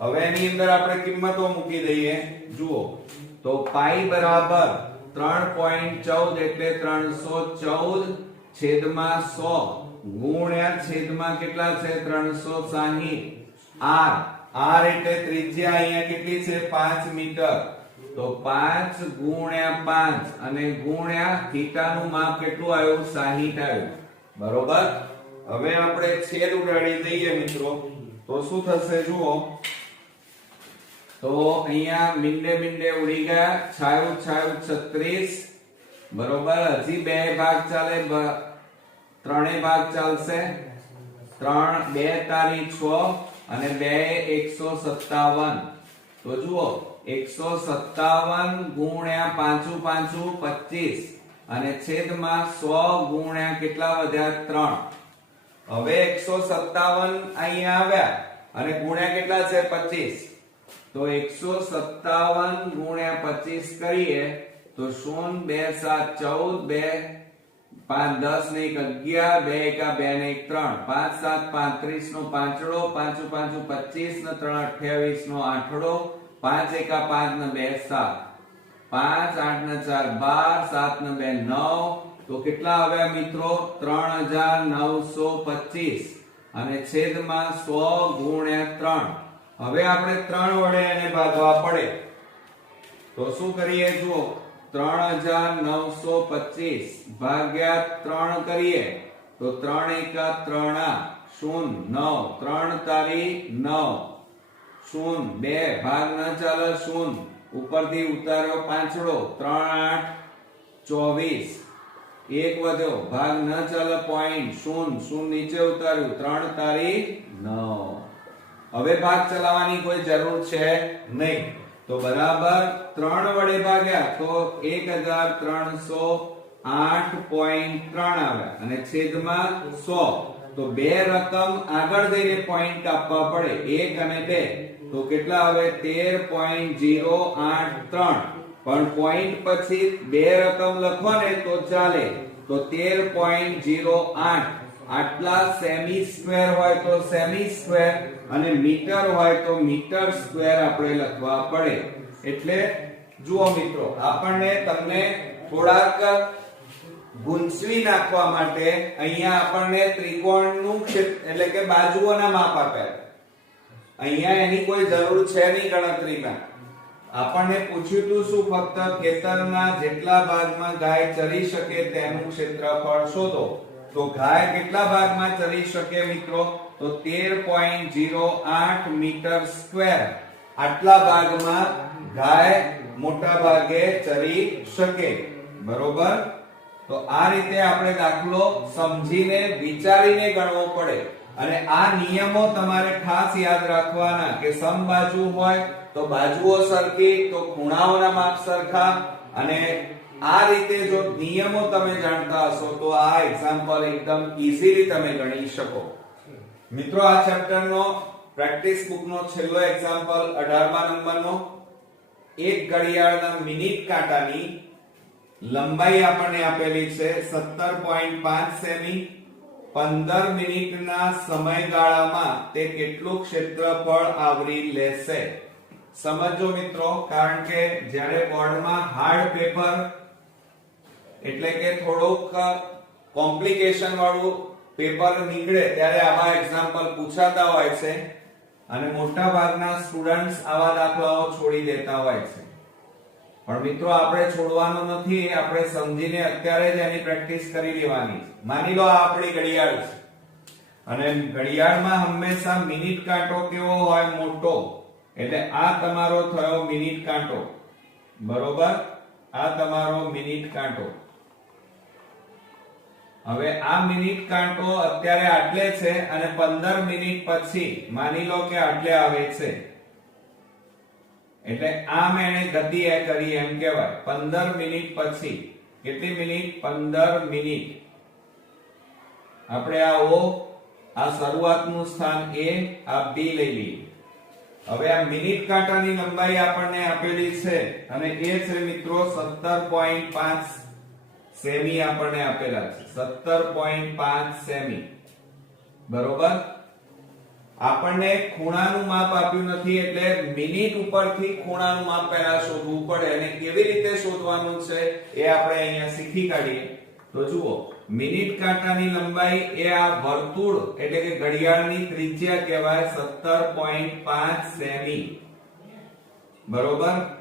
હવે એની અંદર આપણે કિંમતો મૂકી દઈએ. જુઓ તો પાઈ બરાબર 3.14 એટલે 314 છેદમાં 100 ગુણ્યા છેદમાં કેટલા છે? 360. r એટલે ત્રિજ્યા અહીંયા કેટલી છે? 5 મીટર. તો 5 ગુણ્યા 5 અને ગુણ્યા થીટાનું માપ કેટલું આવ્યું? 60 આવ્યું. બરોબર. હવે આપણે છેદ ઉડાડી દઈએ મિત્રો. તો શું થશે? જુઓ તો અહીંયા મીંડે ઉડી ગયા. છાયું 36. બરોબર. હજી બે ભાગ ચાલે, ત્રણેય ભાગ ચાલશે. 3 2 તારી 6 અને 2 157. તો જુઓ 157 ગુણ્યા 5 5 25 અને છેદમાં 100 ગુણ્યા કેટલા વધ્યા? 3. હવે 157 અહીંયા આવ્યા અને ગુણ્યા કેટલા છે? 25. તો 157 ગુણ્યા 25 કરીએ તો 0 2 7 14 2 5 10 ને 1 11 2 1 2 ને 1 3 5 7 35 નો પાંચડો 5 5 25 ને 3 28 નો આઠડો 5 1 5 ને 2 7 5 8 ને 4 12 7 ને 2 9. તો કેટલા આવ્યા મિત્રો? 3925 અને છેદમાં 100 ગુણ્યા 3. હવે આપણે 3 વડે એને ભાગવા પડે. તો શું કરીએ? જુઓ 3925 ભાગ્યા 3 કરીએ તો 3 1 3 0 9 3 તારી 9 0 2 ભાગ ન ચાલે 0 ઉપરથી ઉતાર્યો પાંચડો 3 8 24 એક વધ્યો ભાગ ન ચાલે પોઈન્ટ 0 0 નીચે ઉતાર્યું 3 તારી 9. હવે ભાગ ચલાવવાની કોઈ જરૂર છે નહીં. તો બરાબર 3 વડે ભાગ્યા તો 1308.3 આવે અને છેદમાં 100. તો બે રકમ આગળ જઈને પોઈન્ટ કાપવા પડે 1 અને 2 તો કેટલા આવે 13.083 પણ પોઈન્ટ પછી બે રકમ લખો ને તો ચાલે તો 13.08 આટલા સેમી સ્ક્વેર હોય તો સેમી સ્ક્વેર અને મીટર હોય તો મીટર સ્ક્વેર આપણે લખવા પડે એટલે જુઓ મિત્રો આપણને તમને થોડાક ગુંચવી નાખવા માટે અહીંયા આપણને ત્રિકોણનું ક્ષેત્ર એટલે કે બાજુઓના માપ આપ્યા અહીંયા એની કોઈ જરૂર છે નહીં ગણતરીમાં આપણને પૂછ્યું હતું શું ફક્ત ખેતરના જેટલા ભાગમાં ગાય ચરી શકે તેનું ક્ષેત્રફળ શોધો તો ગાય કેટલા ભાગમાં ચરી શકે મિત્રો તો 13.08 મીટર સ્ક્વેર આટલા ભાગમાં ગાય મોટા ભાગે ચરી શકે બરોબર તો આ રીતે આપણે દાખલો સમજીને વિચારીને ગણવો પડે અને આ નિયમો તમારે ખાસ યાદ રાખવાના કે સમબાજુ હોય તો બાજુઓ સરખી તો ખૂણાઓના માપ સરખા અને આ રીતે જો નિયમો તમે જાણતા હશો તો આ એક્ઝામ્પલ એકદમ ઈઝીલી તમે ગણી શકો મિત્રો આ ચેપ્ટરનો પ્રેક્ટિસ બુકનો છેલ્લો એક્ઝામ્પલ 18મા નંબરનો એક ઘડિયાળના મિનિટ કાંટાની લંબાઈ આપણને આપેલી છે 17.5 સેમી 15 મિનિટના સમયગાળામાં તે કેટલું ક્ષેત્રફળ આવરી લેશે સમજો મિત્રો કારણ કે જ્યારે બોર્ડમાં હાર્ડ પેપર એટલે કે થોડોક કોમ્પ્લિકેશન વાળું પેપર નીકળે ત્યારે આવા એક્ઝામ્પલ પૂછાતા હોય છે અને મોટા ભાગના સ્ટુડન્ટ્સ આવા દાખલાઓ છોડી દેતા હોય છે પણ મિત્રો આપણે છોડવાનું નથી આપણે સમજીને અત્યારે જ એની પ્રેક્ટિસ કરી લેવાની માની લો આ આપણી ઘડિયાળ છે અને ઘડિયાળમાં હંમેશા મિનિટ કાંટો કેવો હોય મોટો એટલે આ તમારો થયો મિનિટ કાંટો બરોબર આ તમારો મિનિટ કાંટો હવે આ મિનિટ કાંટો અત્યારે આટલે છે અને 15 મિનિટ પછી માની લો કે આટલે આવે છે એટલે આમ એને ગતિ કરી એમ કહેવાય 15 મિનિટ પછી કેટલી મિનિટ 15 મિનિટ આપણે આ O આ શરૂઆતનું સ્થાન A આ B લઈ લઈએ હવે આ મિનિટ કાંટાની લંબાઈ આપણને આપેલી છે અને એ છે મિત્રો 17.5 સેમી આપણને આપેલા છે 17.5 સેમી બરોબર આપણને ખૂણાનું માપ આપ્યું નથી એટલે મિનિટ ઉપરથી ખૂણાનું માપ પહેલા શોધવું પડે અને કેવી રીતે શોધવાનું છે એ આપણે અહીંયા શીખી કાઢીએ તો જુઓ મિનિટ કાંટાની લંબાઈ એ આ વર્તુળ એટલે કે ઘડિયાળની ત્રિજ્યા કહેવાય 17.5 સેમી બરોબર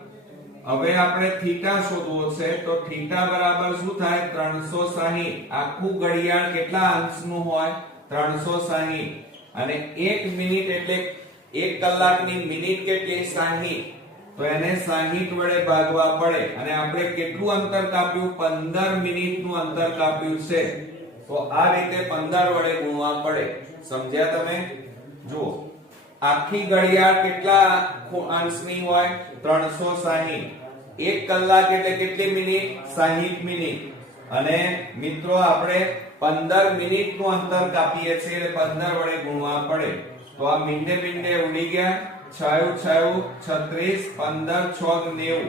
હવે આપણે થીટા શોધવો છે તો થીટા બરાબર શું થાય 360 આખું ઘડિયાળ કેટલા અંશનું હોય 360 અને 1 મિનિટ એટલે 1 કલાકની મિનિટ કેટલી 60 તો એને 60 વડે ભાગવા પડે અને આપણે કેટલું અંતર કાપ્યું 15 મિનિટનું અંતર કાપ્યું છે તો આ રીતે 15 વડે ગુણવા પડે સમજ્યા તમે જુઓ આખી ઘડિયાળ કેટલા અંશની હોય 360 1 કલાક એટલે કેટલી મિનિટ 60 મિનિટ અને મિત્રો આપણે 15 મિનિટનું અંતર કાપીએ છીએ એટલે 15 વડે ગુણવા પડે તો આ મીંડે મીંડે ઉડી ગયા 6 6 36 15 6 90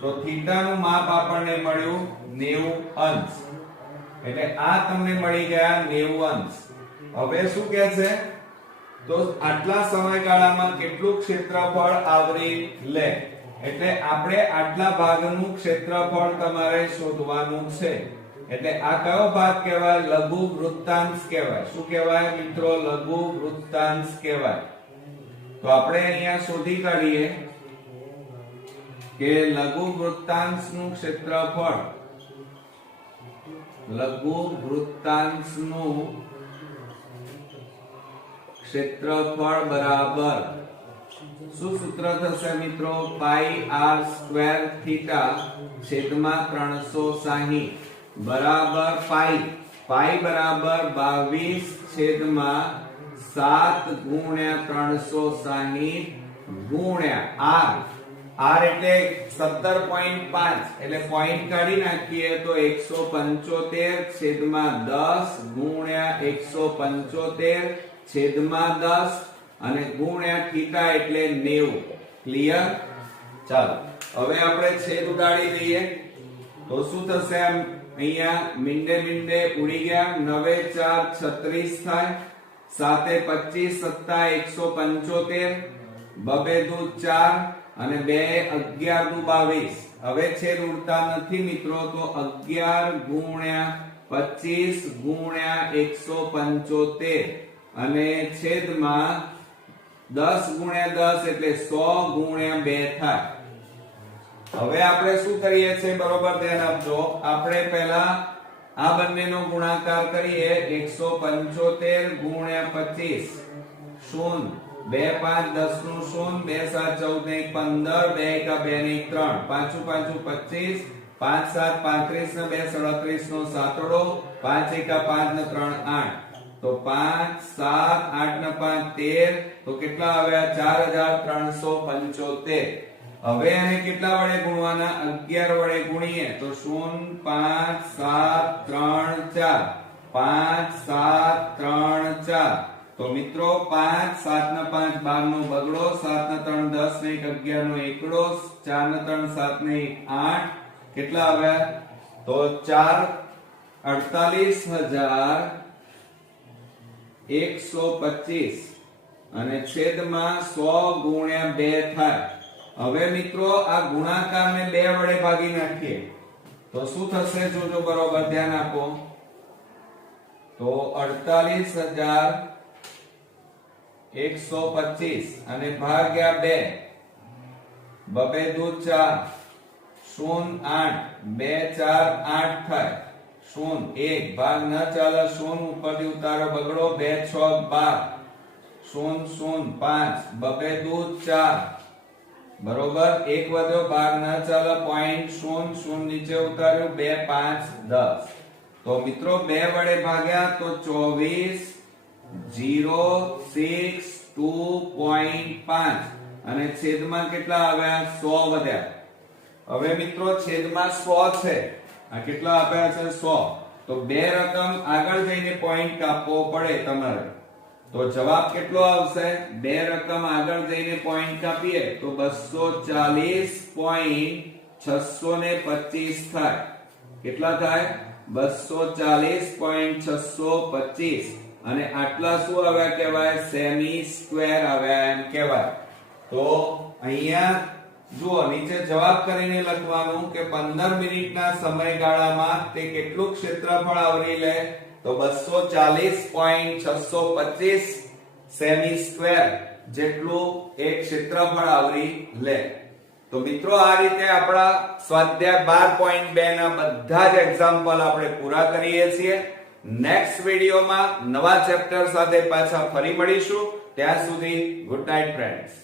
તો થીટાનું માપ આપણને મળ્યું 90 અંશ એટલે આ તમને મળી ગયા 90 અંશ હવે શું કહે છે તો આટલા સમયગાળામાં કેટલું ક્ષેત્રફળ આવરી લે એટલે આપણે આટલા ભાગનું ક્ષેત્રફળ તમારે શોધવાનું છે એટલે આ કયો ભાગ કહેવાય લઘુ વૃત્તાંશ કહેવાય શું કહેવાય મિત્રો લઘુ વૃત્તાંશ કહેવાય તો આપણે અહીંયા શોધી કાઢીએ કે લઘુ વૃત્તાંશનું ક્ષેત્રફળ લઘુ વૃત્તાંશનું ક્ષેત્રફળ બરાબર શું સૂત્ર થશે મિત્રો પાઈ r સ્ક્વેર થીટા છેદમાં 360 બરાબર પાઈ બરાબર 22 છેદમાં 7 ગુણ્યા 360 ગુણ્યા r r એટલે 17.5 એટલે પોઈન્ટ કાઢી નાખીએ તો 175 છેદમાં 10 ગુણ્યા 175 છેદમાં 10 અને ગુણ્યા થીટા એટલે 90. ક્લિયર? ચાલો હવે આપણે છેદ ઉડાડી દઈએ તો શું થશે? આમ અહીંયા મીંડે ઉડી ગયા. 9 4 36 થાય. 7 25 સત્તા 175 બબે દુ 4 અને 2 11 દુ 22. હવે છેદ ઉડતા નથી મિત્રો તો 11 ગુણ્યા 25 ગુણ્યા 175 અને છેદમાં 10 ગુણ્યા 10 એટલે 100 ગુણ્યા 2 થાય. હવે આપણે શું કરીએ છીએ? બરોબર ધ્યાન આપજો. આપણે પહેલા આ બંનેનો ગુણાકાર કરીએ. 175 ગુણ્યા 25 શૂન્ય 2 5 10 નું શૂન્ય 2 7 14 ને 15 2 1 2 ને 3 પાંચું 25 5 7 35 ને 2 37 નો સાતડો 5 1 5 ને 3 8 તો 5 7 8 ને 5 13 તો કેટલા આવ્યા? 4375. હવે આને કેટલા વડે ગુણવાના? 11 વડે ગુણીએ તો 0 5 7 3 4 5 7 3 4 તો મિત્રો 5 7 ને 5 12 નો બગડો 7 ને 3 10 ને 1 11 નો એકડો 4 ને 3 7 ને 1 8 કેટલા આવ્યા? તો 4,48,125 અને છેદમાં 100 ગુણ્યા 2 થાય. હવે મિત્રો આ ગુણાકારને 2 વડે ભાગી નાખીએ તો શું થશે? જોજો બરોબર ધ્યાન આપો. તો 48,125 અને ભાગ્યા 2 બબે દુ 4 0 8 2 4 8 થાય. 0 1 ભાગ ન ચાલે 0 ઉપરથી ઉતારો બગડો 2 6 12 0 0 5 બબે દુ 4 બરોબર. એક વધ્યો ભાગ ન ચાલે પોઈન્ટ 0 0 નીચે ઉતાર્યું 2 5 10 તો મિત્રો 2 વડે ભાગ્યા તો 24,062.5 અને છેદમાં કેટલા આવ્યા? 100 વધ્યા. હવે મિત્રો છેદમાં 100 છે. આ કેટલા આપ્યા છે? 100. તો બે રકમ આગળ જઈને પોઈન્ટ કાપવો પડે તમારે. તો જવાબ કેટલો આવશે? બે રકમ આગળ જઈને પોઈન્ટ કાપીએ તો 240.625 થાય. કેટલા થાય? 240.625 અને આટલા શું આવ્યા કહેવાય? સેમી સ્ક્વેર આવ્યા એમ કહેવાય. તો અહીંયા જુઓ નીચે જવાબ કરીને લખવાનું કે 15 મિનિટના સમયગાળામાં તે કેટલું ક્ષેત્રફળ આવરી લે? તો 240.625 સેમી સ્ક્વેર જેટલું એક ક્ષેત્રફળ આવરી લે. તો મિત્રો આ રીતે આપણા સ્વાધ્યાય 12.2 ના બધા જ એક્ઝામ્પલ આપણે પૂરા કરીએ છીએ. નેક્સ્ટ વિડિયોમાં નવા ચેપ્ટર સાથે પાછા ફરી મળીશું. ત્યાં સુધી ગુડ નાઇટ ફ્રેન્ડ્સ.